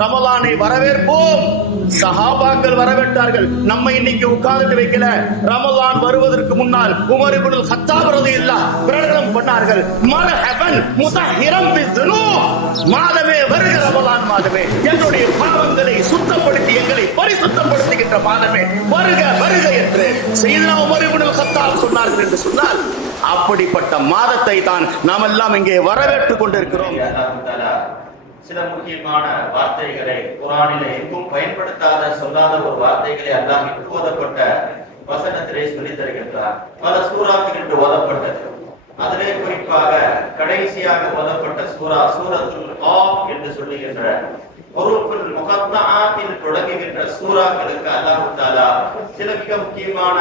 ரமலானை வரவேற்போம். சஹாபாக்கள் வரவேற்றார்கள். நம்ம இன்னைக்கு உட்கார்ந்து வைக்கல. ரமலான் வருவதற்கு முன்னால் உமர் இப்னுல் கத்தாப் ரலியல்லாஹு பிரகடனம் பண்ணார்கள், மர்ஹபன் முதஹிரம் பிதுனூப், மாதமே வருகிற ரமலான் மாதமே, என்னுடைய பாவங்களை சுத்தப்படுத்தி எங்களை பரிசுத்தப்படுத்துகின்ற மாதமே வருக வருக என்று சையதுனா உமர் இப்னுல் கத்தாப் சொன்னார்கள் என்று சொன்னால், அப்படிப்பட்ட மாதத்தை தான் நாம் எல்லாம் இங்கே வரவேற்றுக் கொண்டிருக்கிறோம். சில முக்கியமான வார்த்தைகளை குர்ஆனிலே எங்கும் பயன்படுத்தாத சொல்லாத ஒரு வார்த்தைகளை அல்லாஹ் இன்று ஓதப்பட்ட வசனத்திலே சொல்லித் தருகின்றார். பல சூறாக்கள் இன்று ஓதப்பட்டது. அதிலே குறிப்பாக கடைசியாக ஓதப்பட்ட சூரா சூரத்துல் காஃப் என்று சொல்லுகின்ற ஹுரூஃபுல் முகத்தஆத்தில் தொடங்குகின்ற சூறாக்களுக்கு அல்லாஹ் தஆலா சில மிக முக்கியமான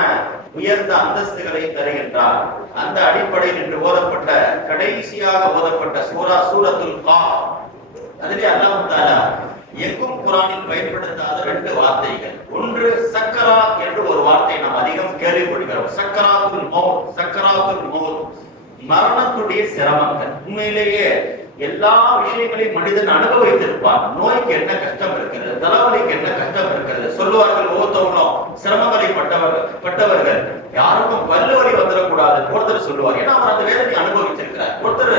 உயர்ந்த அந்தஸ்துகளை தருகின்றார். அந்த அடிப்படையில் இன்று ஓதப்பட்ட கடைசியாக ஓதப்பட்ட சூரா சூரத்துல் காஃப், அதிலே அல்லாஹ் தஆலா எங்கும் குர்ஆனில் பயன்படுத்தாத ரெண்டு வார்த்தைகள். ஒன்று சக்கராத் என்று ஒரு வார்த்தை நாம் அதிகம் கேள்விப்படுகிறோம். சக்கராத்துல் மௌத், சக்கராத்துல் மௌத், மரணத்துடைய சிரமங்கள். உண்மையிலேயே எல்லா விஷயங்களையும் மனிதன் அனுபவித்திருப்பான். நோய்க்கு என்ன கஷ்டம் இருக்கிறது, தலைவலிக்கு என்ன கஷ்டம் இருக்கிறது சொல்லுவார்கள். ஒவ்வொருத்தவங்களும் சிரமங்களை பட்டவர்கள். யாருக்கும் பல்லு வலி வந்துடக்கூடாது ஒருத்தர் சொல்லுவார், ஏன்னா அவர் அந்த வேதனை அனுபவிச்சிருக்கிறார். ஒருத்தர்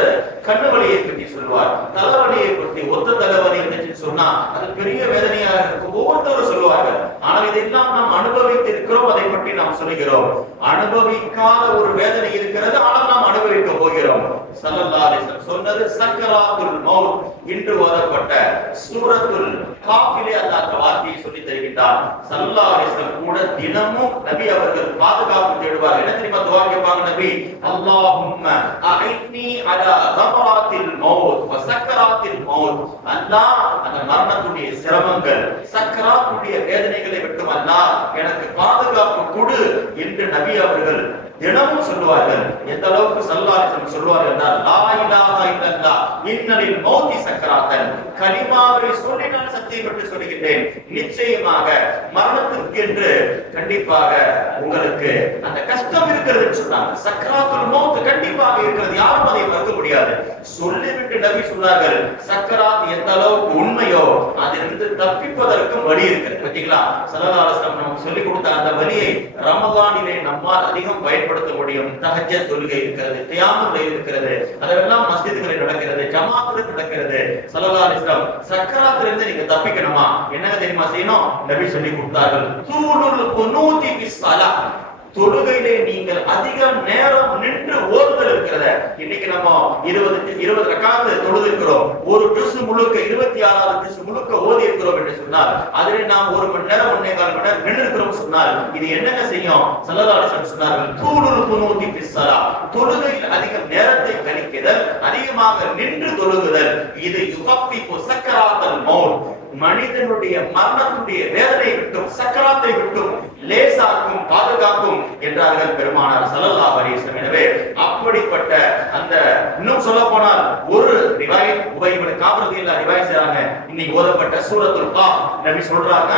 கண்ணு வலியை பற்றி சொல்லுவார், தலைவலியை பற்றி. ஒத்த தலைவலி இருந்துச்சுன்னு சொன்னா அது பெரிய வேதனையாக இருக்கும். ஒவ்வொருத்தரும் சொல்லுவார்கள். ஆனால் இதெல்லாம் நாம் அனுபவித்து இருக்கிறோம், அதை பற்றி நாம் சொல்லுகிறோம். அனுபவிக்காத ஒரு வேதனை இருக்கிறது, ஆனால் நாம் அனுபவிக்க போகிறோம். ஸல்லல்லாஹு அலைஹி வஸல்லம் சொன்னது சக்கராத்துல் மௌத். இன்று ஓதப்பட்ட சூரத்துல் காஃபிலே அல்லாஹ் வார்த்தையை சொல்லி தருகின்றார். ஸல்லல்லாஹு அலைஹி வஸல்லம் கூட தினமும் நபி அவர்கள் பாதுகாப்பு தேடுவார். என்ன தெரியுமா துஆ கேட்பாங்க நபி? அல்லாஹும்ம அஇத்னி அலா கமராத்தில் மௌத் வ சக்கராத்தில் மௌத். அல்லாஹ் அந்த மரணத்துடைய சிரமங்கள், சக்கராத்துடைய வேதனைகளை விட்டு அல்லாஹ் எனக்கு பாதுகாப்பு கொடு என்று நபி அவர்கள் தினமும் சொல்லுவார்கள். எந்த அளவுக்கு ஸல்லல்லாஹு அலைஹி வஸல்லம் சொல்வார்கள் என்றால், லா இலாஹா இல்லல்லாஹ் இன்னலில் மௌத்தி சக்கராத்தன், கலிமாவை சொல்லி நான் சத்தியம் என்று சொல்கிறேன், நிச்சயமாக மரணத்திற்கு என்று கண்டிப்பாக உங்களுக்கு அந்த கஷ்டம் இருக்கிறது என்று சொன்னாங்க. சக்கராத்துல் மௌத் கண்டிப்பாக இருக்கிறது, யாரும் அதை மறுக்க முடியாது. சொல்லிவிட்டு நபி சொன்னார்கள், சக்கராத் எந்த அளவுக்கு உண்மையோ அதிலிருந்து தப்பிப்பதற்கும் வழி இருக்கிறது. பார்த்தீங்களா? ஸல்லல்லாஹு அலைஹி வஸல்லம் நமக்கு சொல்லிக் கொடுத்த அந்த வழியை ரமலானிலே நம்மால் அதிகம் பயன்படுத்த முடியும். தஹஜ்ஜத் தொழுகை இருக்கிறது, கியாமுல் லைல் இருக்கிறது, அதெல்லாம் மஸ்ஜிதுகளில் நடக்கிறது, ஜமாத்துல நடக்கிறது. ஸல்லல்லாஹு அலைஹி வஸல்லம் சக்கராத்துல இருந்து நீங்க தப்பிக்கணுமா என்ன தெரியுமா செய்யணும்? நபி சொல்லி கொடுத்தார்கள், தூலுல் குனூதி பிஸ்ஸலாத், தொழுகையிலே நீங்கள் அதிக நேரம் நின்று ஓதுதல் இருக்கிறத. இன்னைக்கு நம்ம 20 ரக்காத்து தொழுதிருக்கிறோம். ஒரு ஜுஸ் முழுக்க 26வது ஜுஸ் முழுக்க ஓதி இருக்கிறோம் என்று சொன்னால், அதிலே நாம் 1 மணி நேரம் 1.25 மணி நேரம் நின்று இருக்கிறோம் சொன்னால் இது என்னங்க செய்யும்? ஸல்லல்லாஹு அலைஹி வஸல்லம் சொன்னார்கள், தூலுல் குனூதி பிஸ்ஸலாத், தொழுகையில் அதிக நேரத்தை கழிக்குதல், அதிகமாக நின்று தொழுகுதல், இது யுகஃபிஃபு சக்கராத்தல் மௌத், மனிதனுடைய மரணத்துடைய வேதனை விட்டும் சக்கராத்தை விட்டும் லேசாக்கும், பாதுகாக்கும் என்றார்கள் பெருமானார் ஸல்லல்லாஹு அலைஹி வஸல்லம். எனவே அப்படிப்பட்ட அந்த இன்னும் சொல்ல போனால் ஒரு ரிவாயத் உபை இப்னு கஅப் ரலியல்லாஹு ரிவாயத் செய்றாங்க. இன்னைக்கு ஓதப்பட்ட சூரத்துல் காஃப் நபி சொல்றாங்க,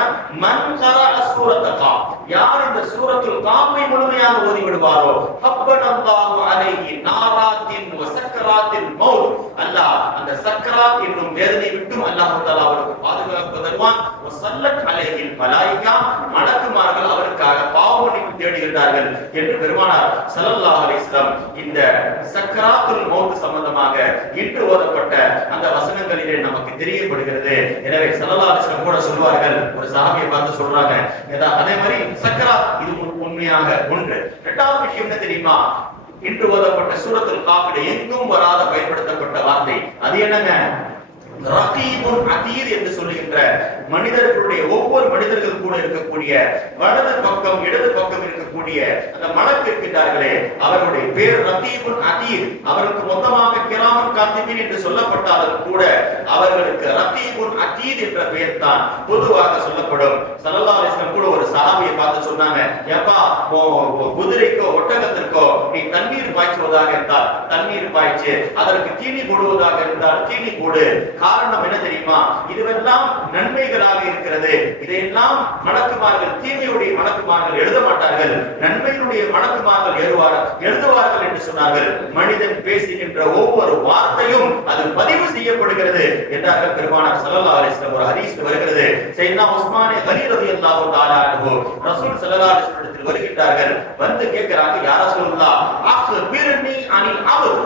மன் கரஅ சூரத்துல் காஃப், யார் இந்த சூரத்துல் காஃபை முழுமையாக ஓதி விடுவாரோ, ஹப்பனல்லாஹு அலைஹி நாராத்தின் வ சக்கராத்தில் மௌத், அல்லாஹ் அந்த சக்கராத் என்னும் வேதனை விட்டும் அல்லாஹ் தஆலா அவருக்கு பாதுகாப்பு தருவான். வ ஸல்லத் அலைஹில் மலாயிகா, மலக்குமார்கள் அவருக்காக பாவ மன்னிப்பு தேடுகிறார்கள் என்று பெருமானார் ஸல்லல்லாஹு அலைஹி வஸல்லம் இந்த சக்கராத்துல் மௌத் சம்பந்தமாக இன்று ஓதப்பட்ட அந்த வசனங்களிலே நமக்கு தெரியப்படுகிறது. எனவே ஸல்லல்லாஹு அலைஹி வஸல்லம் கூட சொல்வார்கள், ஒரு சஹாபியை பார்த்து சொல்றாங்க, அதே மாதிரி சக்கராத் இது உண்மையாக ஒன்று. இரண்டாவது விஷயம் என்ன தெரியுமா? இன்று ஓதப்பட்ட சூரத்துல் காஃபிலே எங்கும் வராத பயன்படுத்தப்பட்ட வார்த்தை, அது என்னங்க? ரகீபுன் அதீத் என்று சொல்லுகின்ற மனிதர்களுடைய ஒவ்வொரு மனிதர்கள் கூட இருக்கக்கூடிய வலது பக்கம் இடது பக்கம் இருக்கக்கூடிய அந்த மலக்கு இருக்கின்றார்களே, அவருடைய பேர் ரகீபுன் அதீத். அவருக்கு மொத்தமாக கிராமன் காத்திபின் என்று சொல்லப்பட்டாலும் கூட அவர்களுக்கு ரகீபுன் அதீத் என்ற பெயர் தான் பொதுவாக சொல்லப்படும். ஸல்லல்லாஹு அலைஹி வஸல்லம் கூட ஒரு சஹாபியை பார்த்து சொன்னாங்க, ஏப்பா குதிரைக்கோ ஒட்டகத்திற்கோ நீ தண்ணீர் பாய்ச்சுவதாக இருந்தால் தண்ணீர் பாய்ச்சு, அதற்கு தீனி போடுவதாக இருந்தால் தீனி போடு, காரணம் என்ன தெரியுமா? இதுவெல்லாம் நன்மைகளாக இருக்கிறது. இதையெல்லாம் மலக்குமார்கள், தீமையுடைய மலக்குமார்கள் எழுத மாட்டார்கள், நன்மையுடைய மலக்குமார்கள் எழுதுவார்கள் என்று சொன்னார்கள். மனிதன் பேசுகின்ற ஒவ்வொரு வார்த்தையும் அது பதிவு செய்யப்படுகிறது என்றார்கள் பெருமானார் ஸல்லல்லாஹு அலைஹி வஸல்லம். ஒரு ஹதீஸ் வருகிறது, சையத்னா உஸ்மான் கனி ரலியல்லாஹு தஆலா அன்ஹு ரசூல் ஸல்லல்லாஹு அலைஹி வஸல்லம் வருகிறார்கள். வந்து கேட்கிறாங்க, யா ரசூலுல்லாஹ் அக்பிர்னி அனில் அம்ர்.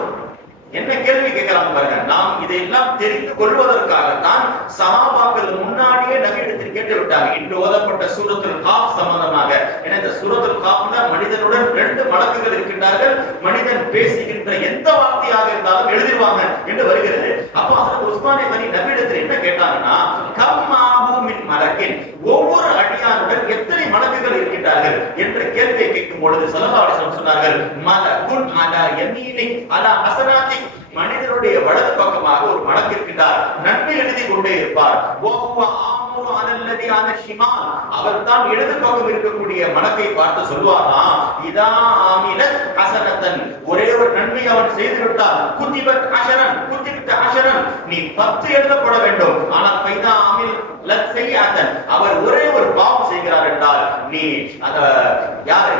என்ன கேள்வி கேட்கலாம் பாருங்க. நாம் இதையெல்லாம் தெரிந்து கொள்வதற்காகத்தான் சஹாபாக்கள் முன்னாடியே நபியிடத்தில் கேட்டு விட்டாங்க. இன்று ஓதப்பட்ட சூரத்துல் காஃப் சம்பந்தமாக. ஏன்னா இந்த சூரத்துல் காஃப்ல மனிதனுடன் 2 மலக்குகள் இருக்கின்றார்கள். மனிதன் பேசுகின்ற எந்த வார்த்தையாக இருந்தாலும் எழுதிடுவாங்க என்று வருகிறது. அப்போ ஹஜ்ரத் உஸ்மான் கனி நபியிடத்தில் என்ன கேட்டாங்கன்னா, கம்மாஹு மின் மலக்கின், ஒவ்வொரு அடியானுடன் எத்தனை மலக்குகள் இருக்கின்றார்கள் என்ற கேள்வியை கேட்கும் பொழுது ஸல்லல்லாஹு அலைஹி வஸல்லம் சொன்னார்கள், மலக்குன் அலா யமீனிக் அலா ஹஸனாத்தி, மனிதனுடைய வலது பக்கமாக ஒரு மலக்கு இருக்கின்றார், நன்மை எழுதி கொண்டே இருப்பார். அவர் தான் இடது பக்கம் இருக்கக்கூடிய மலக்கை பார்த்து சொல்வாராம், இதா ஆமிலத் ஹஸனத்தன், ஒரே ஒரு நன்மை அவன் செய்து விட்டால் குதிபத் அஷரன், குதிபத் அஷரன், நீ 10 எழுதப்பட வேண்டும். ஆனால் பைதா ஆமில் லத் செய்யாதன், அவர் ஒரே ஒரு பாவம் செய்கிறார் என்றால் நீ அந்த யார்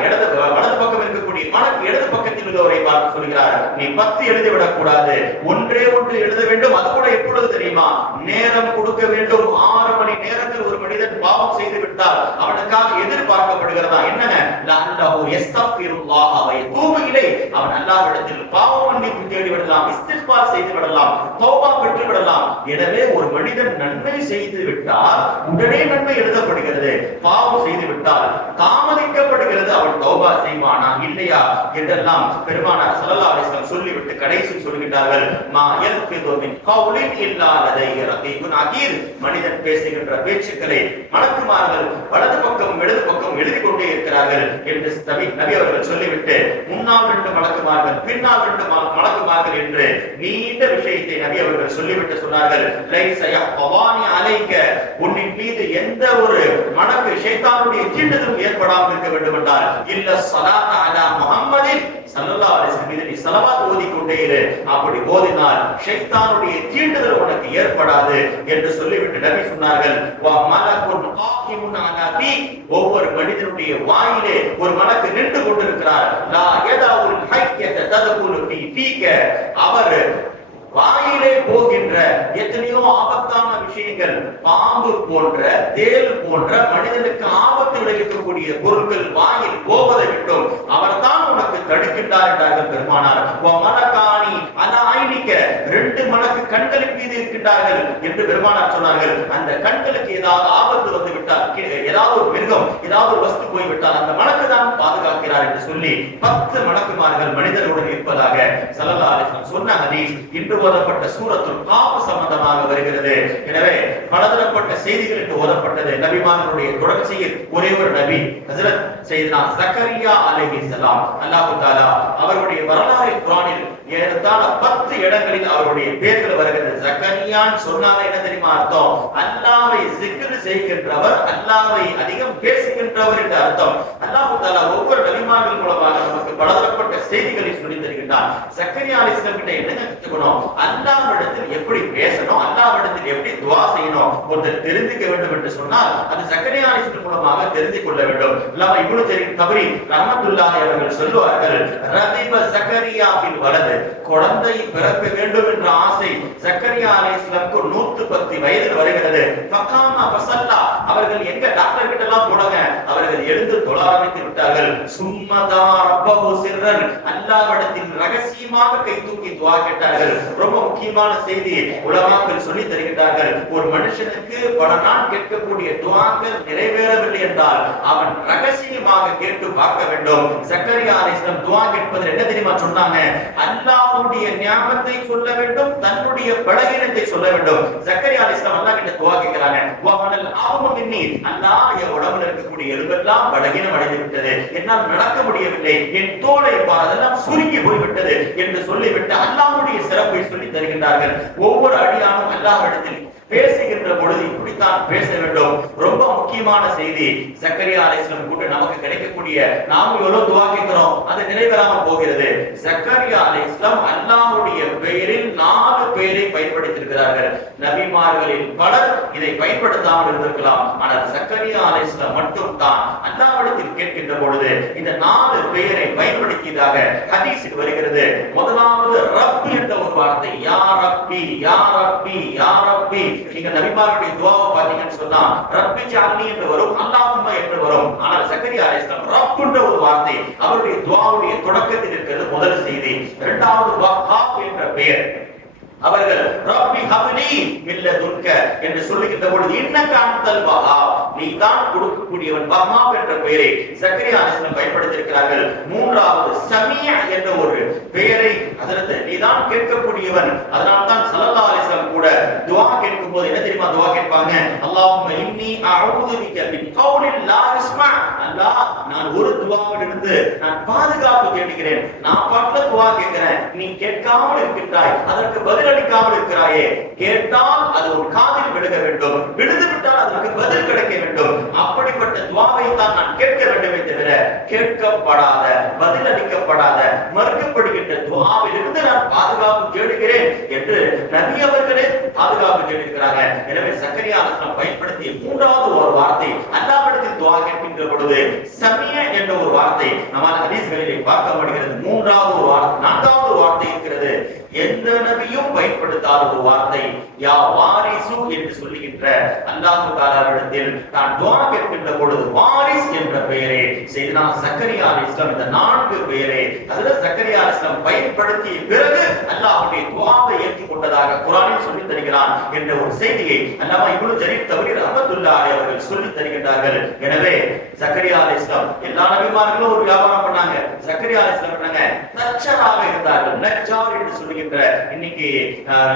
வலது பக்கம் இருக்கக்கூடிய மலக்கு இடது பக்கத்தில் உள்ளவரை பார்த்து சொல்கிறார், நீ 10 எழுதிவிடக் கூடாது, ஒன்றே ஒன்று எழுத வேண்டும். அது கூட எப்பொழுது தெரியுமா? நேரம் கொடுக்க வேண்டும். 6 மணி நேரத்தில் ஒரு மனிதன் பாவம் செய்து விட்டால் அவனுக்காக எதிர்பார்க்கப்படுகிறதா என்னங்க? லஅல்லஹு யஸ்தக்ஃபிருல்லாஹ வ யதூபு இலை, அவன் அல்லாஹ்விடத்தில் பாவ மன்னிப்பு தேடி விடலாம், இஸ்திக்பார் செய்து விடலாம், தௌபா பெற்று விடலாம். எனவே ஒரு மனிதன் நன்மை செய்து விட்டால் உடனே நன்மை எழுதப்படுகிறது, பாவம் செய்து விட்டால் தாமதிக்கப்படுகிறது. அவன் தௌபா செய்வானா இல்லையா என்றெல்லாம் பெருமானார் ஸல்லல்லாஹு அலைஹி வஸல்லம் சொல்லிவிட்டு கடைசி சொல்கிறார்கள், மா யல்ஃபிது மின் கௌலின் இல்லா லதைஹி ரகீபுன் அதீத், மனிதன் பேசுகின்ற பேச்சுக்களை மலக்குமார்கள் வலது பக்கம் இடது பக்கம் எழுதி கொண்டே இருக்கிறார்கள் என்று நபி அவர்கள் சொல்லிவிட்டு, முன்னால் 2 மலக்குமார்கள் பின்னால் 2 மலக்குமார்கள் என்று நீண்ட விஷயத்தை நபி அவர்கள் சொல்லிவிட்டு சொன்னார்கள், லைஸ யஹ்வானி அலைக, உன்னின் மீது எந்த ஒரு மலக்கு ஷைத்தானுடைய தீண்டுதலும் ஏற்படாமல் இருக்க வேண்டும் என்றால் இல்ல ஸலாத அலா முஹம்மதின் ஸல்லல்லாஹு அலைஹி வஸல்லம் மீது நீ ஸலவாத் ஓதிக்கொண்டே இரு, அப்படி ஓதினால் ஷைத்தானுடைய தீண்டுதல் உனக்கு ஏற்படாது என்று சொல்லிவிட்டு நபி சொன்னார்கள், வா மலக்குன் காயிமுன் அலா பி, ஒவ்வொரு மனிதனுடைய வாயிலே ஒரு மலக்கு நின்று கொண்டிருக்கிறார், லா யதவுல் ஹய்யத ததுகுலு ஃபீ ஃபீக, அவர் வாயிலே போகின்ற எத்தனையோ ஆபத்தான விஷயங்கள், பாம்பு போன்ற தேள் போன்ற மனிதனுக்கு ஆபத்து விளைவிக்கக்கூடிய பொருட்கள் வாயில் போவதை விட்டும் அவர் தான் உனக்கு தடுக்கின்றார் என்றார்கள் பெருமானார். மலக்காணி அலா ஐனிக்க, 2 மலக்கு கண்களின் மீது இருக்கின்றார்கள் என்று பெருமானார் சொன்னார்கள். அந்த கண்களுக்கு ஏதாவது ஆபத்து வந்து விட்டால், ஏதாவது ஒரு மிருகம் ஏதாவது ஒரு வஸ்து போய்விட்டால் அந்த மலக்கு தான் பாதுகாக்கிறார் என்று சொல்லி 10 மலக்குமார்கள் மனிதருடன் இருப்பதாக ஸல்லல்லாஹு அலைஹி வஸல்லம் சொன்ன ஹதீஸ் இன்று ஓதப்பட்ட சூரத்துல் காஃப் சம்பந்தமாக வருகிறது. எனவே பலதரப்பட்ட செய்திகள் என்று ஓதப்பட்டது. நபிமார்களுடைய தொடர்ச்சியில் ஒரே ஒரு நபி ஹஜ்ரத் சையதுனா ஜக்கரியா அலைஹிஸ்ஸலாம், அல்லாஹ் தஆலா அவருடைய வரலாறு குர்ஆனில் ஏறத்தாழ 10 இடங்களில் அவருடைய பெயர்கள் வருகிறது. ஜக்கரியான்னு சொன்னாலே என்ன தெரியுமா அர்த்தம்? அல்லாஹ்வை zikr செய்கின்றவர், அல்லாஹ்வை அதிகம் பேசுகின்றவர் என்ற அர்த்தம். அல்லாஹ் தஆலா ஒவ்வொரு நபிமார்கள் மூலமாக நமக்கு பலதரப்பட்ட செய்திகளை சொல்லித் தருகின்றார். ஜக்கரியா அலைஹிஸ்ஸலாம் கிட்ட என்ன கற்றுக்கணும்? அல்லாஹ்விடத்தில் எப்படி பேசணும், அல்லாஹ்விடத்தில் எப்படி துஆ செய்யணும் ஒருத்தர் தெரிந்துக்க வேண்டும் என்று சொன்னால் அது ஜக்கரியா அலைஹிஸ்ஸலாம் மூலமாக தெரிந்து கொள்ள வேண்டும். அல்லாஹ் இப்னு ஜரீர் தபரி ரஹ்மத்துல்லாஹி அவர்கள் சொல்வார்கள், ரதிப ஜக்கரியா பில் வலது, குழந்தை பிறக்க வேண்டும் என்ற ஆசை ஜக்கரியா அலைஹிஸ்ஸலாமுக்கு 110 வயதில் வருகிறது. ஃபகாமா ஃபஸல்லா, அவர்கள் எங்க டாக்டர் கிட்ட எல்லாம் போனாங்க, அவர்கள் எழுந்து தொழ ஆரம்பித்து விட்டார்கள். சும்மதா ரப்பஹு சிர்ரன், அல்லாஹ்விடத்தில் ரகசியமாக கை தூக்கி துஆ கேட்டார்கள். ரொம்ப முக்கியமான செய்தி உலமாக்கள் சொல்லி தருகிறார்கள். ஒரு மனுஷனுக்கு பல நாள் கேட்கக்கூடிய துஆக்கள் நிறைவேறவில்லை என்றால் அவன் ரகசியமாக கேட்டு பார்க்க வேண்டும். ஜக்கரியா அலைஹிஸ்ஸலாம் துஆ கேட்பது என்ன தெரியுமா சொன்னாங்க? அல்லாஹ்வுடைய ஞாபகத்தை சொல்ல வேண்டும், தன்னுடைய பலகீனத்தை சொல்ல வேண்டும். ஜக்கரியா அலைஹிஸ்ஸலாம் அல்லாஹ் கிட்ட துஆ கேக்குறாங்க, வஹனல் ஆமு மின்னி, அல்லாஹ் என் உடம்புல இருக்கக்கூடிய எலும்பெல்லாம் பலகீனம் அடைந்து விட்டது, என்னால் நடக்க முடியவில்லை, என் தோலை அதெல்லாம் சுருங்கி போய்விட்டது என்று சொல்லிவிட்டு அல்லாஹ்வுடைய சிறப்பை சொல்லி தருகின்றார்கள். ஒவ்வொரு அடியானும் அல்லாஹ்விடத்தில் பேசுகின்ற பொழுது இப்படித்தான் பேச வேண்டும். ரொம்ப முக்கியமான செய்தி. ஜக்கரியா அலைஹிஸ்ஸலாம் கூட நமக்கு கிடைக்கக்கூடிய நாம் எவ்வளவு துஆ கேட்கிறோம் அது நிறைவேறாம போகிறது. ஜக்கரியா அலைஹிஸ்ஸலாம் அல்லாஹ்வுடைய பெயரில் 4 பெயரை பயன்படுத்தியிருக்கிறார்கள். நபிமார்களில் பலர் இதை பயன்படுத்தாமல் இருந்திருக்கலாம். ஆனால் ஜக்கரியா அலைஹிஸ்ஸலாம் மட்டும் தான் அல்லாஹ்விடத்தில் கேட்கின்ற பொழுது இந்த 4 பெயரை பயன்படுத்தியதாக ஹதீஸில் வருகிறது. முதலாவது ரப் என்ற ஒரு வார்த்தை, யா ரப்பி யா ரப்பி யா ரப்பி. நீங்க நபிமார்களுடைய துஆவை பாத்தீங்கன்னு சொன்னா ரப்பி ஜஅல்னி என்று வரும், அல்லாஹும்ம என்று வரும். ஆனால் ஜக்கரியா அலைஹிஸ்ஸலாம் ரப் என்ற ஒரு வார்த்தை அவருடைய துஆவுடைய தொடக்கத்தில் இருக்கிறது. முதல் செய்தி. இரண்டாவது வஹ்ஹாப் என்ற பெயர். அவர்கள் ரப்பி ஹப்லி மின் லதுன்க என்று சொல்லுகின்ற பொழுது இன்னக அன்தல் வஹ்ஹாப், நீ தான் கொடுக்கக்கூடியவன். வஹ்ஹாப் என்ற பெயரை ஜக்கரியா அலைஹிஸ்ஸலாம் பயன்படுத்தியிருக்கிறார்கள். மூன்றாவது சமீஅ என்ற ஒரு பெயரை ஹஜ்ரத் நீ தான் கேட்கக்கூடியவன். அதனால தான் ஸல்லல்லாஹு அலைஹி வஸல்லம் கூட துஆ கேட்கும்போது என்ன தெரியுமா துஆ கேட்பாங்க? அல்லாஹும்ம இன்னி அஊது பிக மின் கௌலின் லா யஸ்மா. அல்லாஹ் நான் ஒரு துஆவிலிருந்து நான் பாதுகாப்பு தேடுகிறேன். நான் பாட்டுல துஆ கேட்கிறேன், நீ கேட்காமல் இருக்கின்றாய், அதற்கு பதில் அளிக்காமல் இருக்கிறாயே. கேட்டால் அது ஒரு காதில் விழுக வேண்டும், விழுந்து விட்டால் அதற்கு பதில் கிடைக்க வேண்டும். அப்படிப்பட்ட துஆவை தான் நான் கேட்க வேண்டுமே தவிர கேட்கப்படாத, பதில் அளிக்கப்படாத, மறுக்கப்படுகின்ற துஆவிலிருந்து நான் பாதுகாப்பு தேடுகிறேன் என்று நபி அவர்களே பாதுகாப்பு தேடியிருக்கிறாங்க. எனவே ஜக்கரியா அலைஹிஸ்ஸலாம் பயன்படுத்திய மூன்றாவது ஒரு வார்த்தை அல்லாஹ்விடத்தில் துஆ கேட்கின்ற பொழுது சமீஅ என்ற ஒரு வார்த்தை நம்மால் ஹதீஸ்களிலே பார்க்க முடிகிறது. மூன்றாவது ஒரு வார்த்தை, நான்காவது ஒரு வார்த்தை இருக்கிறது. எந்த நபியும் பயன்படுத்தாத ஒரு வார்த்தை யா வாரிசு என்று சொல்லுகின்ற அல்லாஹ் தஆலாவிடத்தில் தான் துஆ கேட்கின்ற பொழுது வாரிஸ் என்ற பெயரை செய்தனா ஜக்கரியா அலைஹிஸ்ஸலாம் இந்த 4 பெயரை ஹஜ்ரத் ஜக்கரியா அலைஹிஸ்ஸலாம் பயன்படுத்திய பிறகு அல்லாஹ்வுடைய துஆவை ஏற்றுக்கொண்டதாக குர்ஆனில் சொல்லி தருகிறான் என்ற ஒரு செய்தியை அல்லாமா இப்னு ஜரீர் தபரி ரஹ்மத்துல்லாஹி அலைஹி அவர்கள் சொல்லி தருகின்றார்கள். எனவே ஜக்கரியா அலைஹிஸ்ஸலாம் எல்லா நபிமார்களும் ஒரு வியாபாரம் பண்ணாங்க. ஜக்கரியா அலைஹிஸ்ஸலாம் பண்ணாங்க தச்சராக இருந்தார்கள். நஜ்ஜார் என்று சொல்லுகின்ற இன்னைக்கு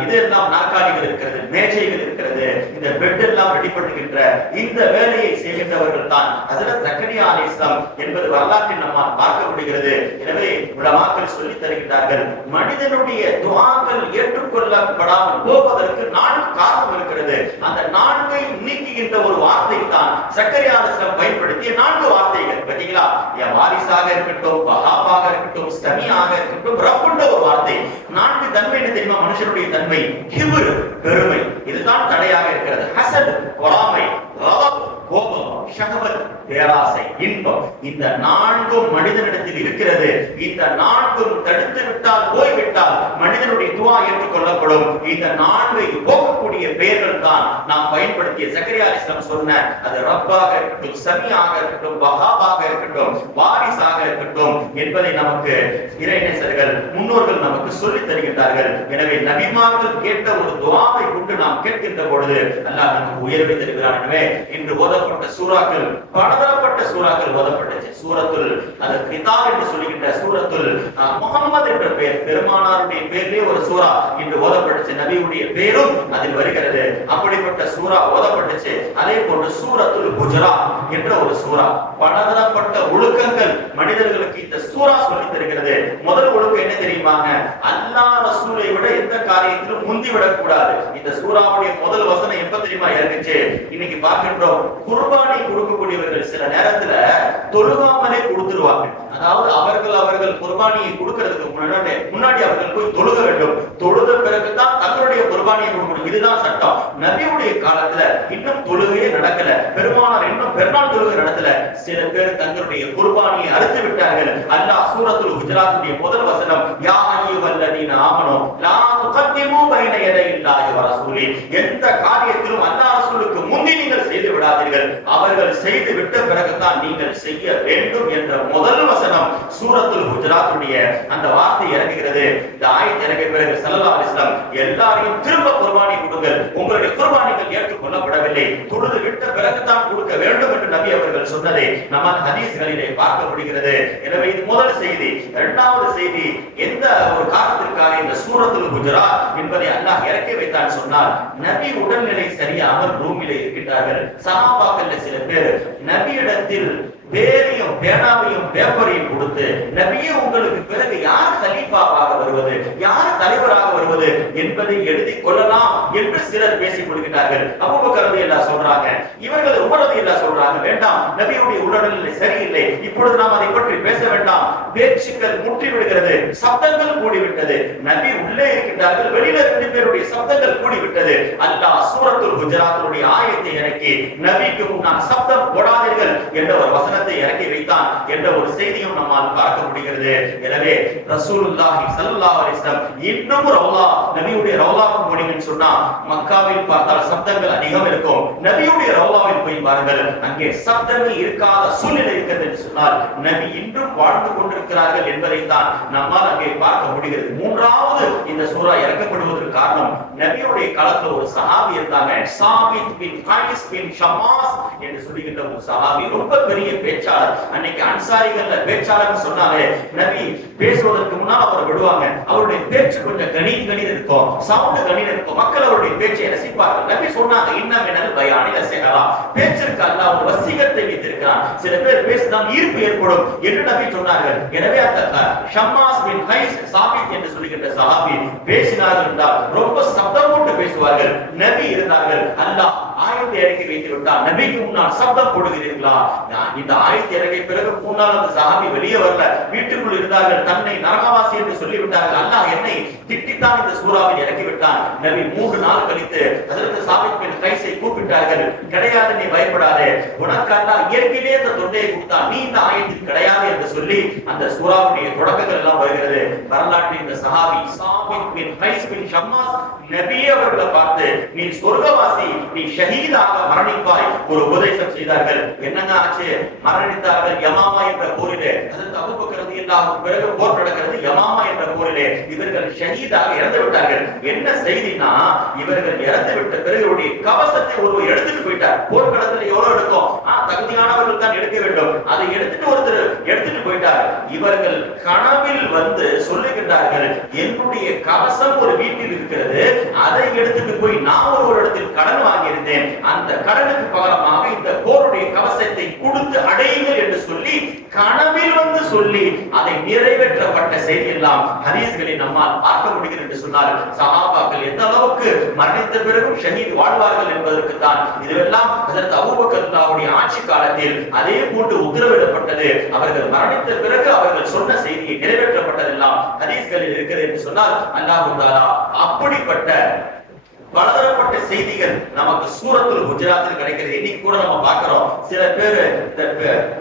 இதெல்லாம் நாற்காலிகள் இருக்கிறது, மேஜைகள் இருக்கிறது, இந்த பெட் எல்லாம் ரெடி பண்ணுகின்ற இந்த வேலையை செய்கின்றவர்கள் தான் ஹஜ்ரத் ஜக்கரியா அலைஹிஸ்ஸலாம் என்பது வரலாற்றில் நம்மால் பார்க்க முடிகிறது. எனவே உலமாக்கள் சொல்லி தருகின்றார்கள் மனிதனுடைய துஆக்கள் ஏற்றுக்கொள்ளப்படாமல் போவதற்கு 4 காரணம் இருக்கிறது. அந்த 4ஐ நீக்குகின்ற ஒரு வார்த்தை தான் ஜக்கரியா அலைஹிஸ்ஸலாம் பயன்படுத்திய 4 வார்த்தைகள். பாத்தீங்களா? யா வாரிசாக இருக்கட்டும், வஹாபாக இருக்கட்டும், சமீஆக இருக்கட்டும், ரப்புன்ற ஒரு வார்த்தை. 4 தன்மை என்ன தெரியுமா? மனுஷனுடைய தன்மை கிப்ர், பெருமை, இதுதான் தடையாக இருக்கிறது. ஹஸத், பொறாமை, கலப், கோபம், ஷஹவத், பேராசை, இன்பம். இந்த 4ம் மனிதனிடத்தில் இருக்கிறது. இந்த 4ம் தடுத்து விட்டால், போய்விட்டால் மனிதனுடைய துஆ ஏற்றுக்கொள்ளப்படும். இந்த 4ஐ போக்கக்கூடிய பெயர்கள் தான் நாம் பயன்படுத்திய ஜக்கரியா அலைஹிஸ்ஸலாம் சொன்ன அது ரப்பாக இருக்கட்டும், சமீஆக இருக்கட்டும், வஹாபாக இருக்கட்டும், வாரிசாக இருக்கட்டும் என்பதை நமக்கு இறைநேசர்கள் முன்னோர்கள் நமக்கு சொல்லித் தருகின்றார்கள். எனவே நபிமார்கள் கேட்ட ஒரு துஆவை கொண்டு நாம் கேட்கின்ற பொழுது அல்லாஹ் நமக்கு உயர்வை தருகிறான். எனவே இன்று ஓதப்பட்ட சூறாக்கள், பலதரப்பட்ட சூறாக்கள் ஓதப்பட்டுச்சு. சூரத்துல் அது கிதாப் என்று சொல்லுகின்ற சூரத்துல் முஹம்மது என்ற பெயர், பெருமானாருடைய பெயரிலே ஒரு சூரா இன்று ஓதப்பட்டுச்சு. நபியுடைய பெயரும் அதில் வருகிறது. அப்படிப்பட்ட சூரா ஓதப்பட்டுச்சு. அதே போன்று சூரத்துல் ஹுஜராத் என்ற ஒரு சூரா, பலதரப்பட்ட ஒழுக்கங்கள் மனிதர்களுக்கு இந்த சூரா சொல்லித் தருகிறது. முதல் ஒழுக்கம் என்ன தெரியுமாங்க? அல்லாஹ் ரசூலை விட எந்த காரியத்திலும் முந்தி விடக் கூடாது. இந்த சூராவுடைய முதல் வசனம் எப்ப தெரியுமா இறங்குச்சு? இன்னைக்கு பார்க்கின்றோம் குர்பானி கொடுக்கக்கூடியவர்கள் சில நேரத்துல தொழுகாமலே கொடுத்துருவாங்க. அதாவது அவர்கள் குர்பானியை கொடுக்கிறதுக்கு முன்னாடி அவர்கள் போய் தொழுக வேண்டும். தொழுத பிறகுதான் தங்களுடைய குர்பானியை கொடுக்கணும். இதுதான் சட்டம். நபியுடைய காலத்துல இன்னும் தொழுகையே நடக்கல. பெருமானார் இன்னும் பெருநாள் தொழுகை நடத்தல. சில பேர் தங்களுடைய குர்பானியை அறுத்து விட்டார்கள். அல்லாஹ் சூரத்துல் ஹுஜராத்துடைய முதல் வசனம் யா அய்யுஹல்லதீன ஆமனூ லா துகத்திமு பைன யதையில்லாஹி வ ரசூலி, எந்த காரியத்திலும் அல்லாஹ் ரசூலுக்கு முந்தி நீங்கள் செய்து விடாதீர்கள். அவர்கள் செய்து விட்ட பிறகுதான் நீங்கள் செய்ய வேண்டும் என்ற முதல் வசனம் சூரத்துல் ஹுஜராத்துடைய அந்த வார்த்தை இறங்குகிறது. இந்த ஆயத் இறங்கிய பிறகு ஸல்லல்லாஹு அலைஹி வஸல்லம் எல்லாரையும் திரும்ப குர்பானி கொடுங்கள், உங்களுடைய குர்பானிகள் ஏற்றுக்கொள்ளப்படவில்லை, தொழுது விட்ட பிறகுதான் கொடுக்க வேண்டும் என்று நபி அவர்கள் சொன்னதை நம்ம ஹதீஸ்களிலே பார்க்க முடிகிறது. எனவே இது முதல் செய்தி. இரண்டாவது செய்தி, எந்த ஒரு காரணத்திற்காக இந்த சூரத்துல் ஹுஜராத் என்பதை அல்லாஹ் இறக்கி வைத்தான் சொன்னால், நபி உடல்நிலை சரியாமல் ரூமிலே இருக்கின்றார்கள். சஹாபாக்கள்ல சில பேர் நபியிடத்தில் பேரையும் பேனாவையும் பேப்பரையும் கொடுத்து, நபியே உங்களுக்கு பிறகு யார் கலீஃபாவாக வருவது, யார் தலைவராக வருவது என்பதை எழுதி கொள்ளலாம் என்று சிலர் பேசிக் கொள்கிறார்கள். அபூபக்கர் ரலியல்லாஹு சொல்றாங்க, இவர்கள் உமர் ரலியல்லாஹு சொல்றாங்க, வேண்டாம், நபியுடைய உடல்நிலை சரியில்லை, இப்பொழுது நாம் அதை பற்றி பேச வேண்டாம். பேச்சுக்கள் முற்றி விடுகிறது, சப்தங்கள் கூடிவிட்டது. நபி உள்ளே இருக்கின்றார்கள், வெளியில 2 பேருடைய சப்தங்கள் கூடிவிட்டது. அல்லாஹ் சூரத்துல் ஹுஜராத்துடைய ஆயத்தை இறக்கி நபிக்கு முன்னால் சப்தம் போடாதீர்கள் என்ற ஒரு வசனத்தை இறக்கி வைத்தான் என்ற ஒரு செய்தியும் நம்மால் பார்க்க முடிகிறது. எனவே ரசூலுல்லாஹி ஸல்லல்லாஹு அலைஹி வஸல்லம் இன்னும் ரவுலா, நபியுடைய ரவுலாவுக்கு போனீங்கன்னு சொன்னா மக்காவில் பார்த்தால் சப்தங்கள் அதிகம் இருக்கும். நபியுடைய ரவுலாவில் போய் பாருங்கள், அங்கே சப்தங்கள் இருக்காத சூழ்நிலை இருக்கிறது என்று சொன்னால் நபி இன்றும் வாழ்ந்து கொண்டிருக்கிறார்கள் என்பதை தான் நம்மால் அங்கே பார்க்க முடிகிறது. மூன்றாவது இந்த சூரா இறக்கப்படுவதற்கு காரணம், நபியுடைய காலத்துல ஒரு சஹாபி இருந்தாங்க, சாபித் பின் கைஸ் பின் ஷமாஸ் என்று சொல்லுகின்ற ஒரு சஹாபி, ரொம்ப பெரிய பேச்சாளர். அன்னைக்கு அன்சாரிகள்ல பேச்சாளர் சொன்னாங்க, நபி பேசுவதற்கு முன்னால் அவர் விடுவாங்க, அவருடைய பேச்சு கொஞ்சம் கணீர் இருக்கும், சவுண்ட் கணீர் இருக்கும், மக்கள் அவருடைய பேச்சை ரசிப்பார்கள். நபி சொன்னாங்க, இன்னமினல் பயானி லஸஹலா, பேச்சிற்கு அல்லாஹ் ஒரு வசீகத்தை வைத்திருக்கிறான், சில பேர் பேசினால் ஈர்ப்பு ஏற்படும் என்று நபி சொன்னார்கள். எனவே அந்த ஷம்மாஸ் பின் கைஸ் சாபித் என்று சொல்லுகின்ற சஹாபி பேசினார்கள் என்றால் ரொம்ப சப்தம் போட்டு பேசுவார்கள். நபி இருந்தார்கள், அல்லாஹ் ஆயத்தை இறக்கி வைத்து விட்டார், நபிக்கு முன்னால் சப்தம் போடுகிறீர்களா? இந்த ஆயத்தை இறக்கிய பிறகு முன்னால் அந்த சஹாபி வெளியே வரல, வீட்டுக்குள் இருந்தார்கள், தன்னை நரகவாசி என்று சொல்லிவிட்டார்கள். அல்லாஹ் என்னை திட்டித்தான் இந்த சூறாவில் இறக்கி விட்டான். நபி 3 நாள் கழித்து ஹஜ்ரத் சாபித் பின் கைஸை கூப்பிட்டார்கள், கிடையாது, நீ பயப்படாதே, உனக்கு அல்லாஹ் இயற்கையிலே அந்த தொண்டையை கொடுத்தான், நீ இந்த ஆயத்தில் கிடையாது என்று சொல்லி அந்த சூறாவுடைய தொடக்கங்கள் எல்லாம் வருகிறது. வரலாற்றில் இந்த சஹாபி சாபித் பின் கைஸ் பின் ஷம்மாஸ் நபி அவர்களை பார்த்து, நீ சொர்க்கவாசி, நீ ஷஹீதாக மரணிப்பாய் ஒரு உபதேசம் செய்தார்கள். என்னங்க ஆச்சு? மரணித்தார்கள் யமாமா என்ற போரிலே. ஹஜ்ரத் அபூபக்கர் ரலியல்லாஹு பிறகு போர் நடக்கிறது யமாமா என்ற போரிலே. இவர்கள் ஷஹீதாக இறந்து விட்டார்கள். என்ன செய்தினா, இவர்கள் இறந்து விட்ட பிறகு இவருடைய கவசத்தை ஒருவர் எடுத்துட்டு போயிட்டார். போர்க்களத்தில் எவ்வளவு எடுக்கும், தகுதியானவர்கள் தான் எடுக்க வேண்டும், அதை எடுத்துட்டு ஒருத்தர் எடுத்துட்டு போயிட்டார். இவர்கள் கனவில் வந்து சொல்லுகின்றார்கள், என்னுடைய கவசம் ஒரு வீட்டில் இருக்கிறது, அதை எடுத்துட்டு போய் நான் ஒரு இடத்தில் கடன் வாங்கியிருந்தேன், அந்த கடனுக்கு பகரமாக இந்த போருடைய கவசத்தை கொடுத்து அடையுங்கள் என்று சொல்லி கனவில் வந்து சொல்லி அதை நிறைவேற்றப்பட்ட செய்தி எல்லாம் ஹதீஸ்களில் நம்மால் பார்க்க முடிகிறது என்று சொன்னார். சஹாபாக்கள் எந்த அளவுக்கு மரணித்த பிறகும் ஷஹீத் வாழ்வார்கள் என்பதற்கு தான் இதுவெல்லாம் ஹஜ்ரத் அபூபக்கர் ரலியல்லாஹுடைய ஆட்சி காலத்தில் அதே போன்று உத்தரவிடப்பட்டது. அவர்கள் மரணித்த பிறகு அவர்கள் சொன்ன செய்தியை நிறைவேற்றப்பட்டதெல்லாம் ஹதீஸ்களில் இருக்கிறது என்று சொன்னால் அல்லாஹ் தஆலா அப்படிப்பட்ட பலதரப்பட்ட செய்திகள் நமக்கு சூரத்துல் ஹுஜராத்தில் கிடைக்கிறது. இன்னைக்கு கூட நம்ம பார்க்கிறோம், சில பேர்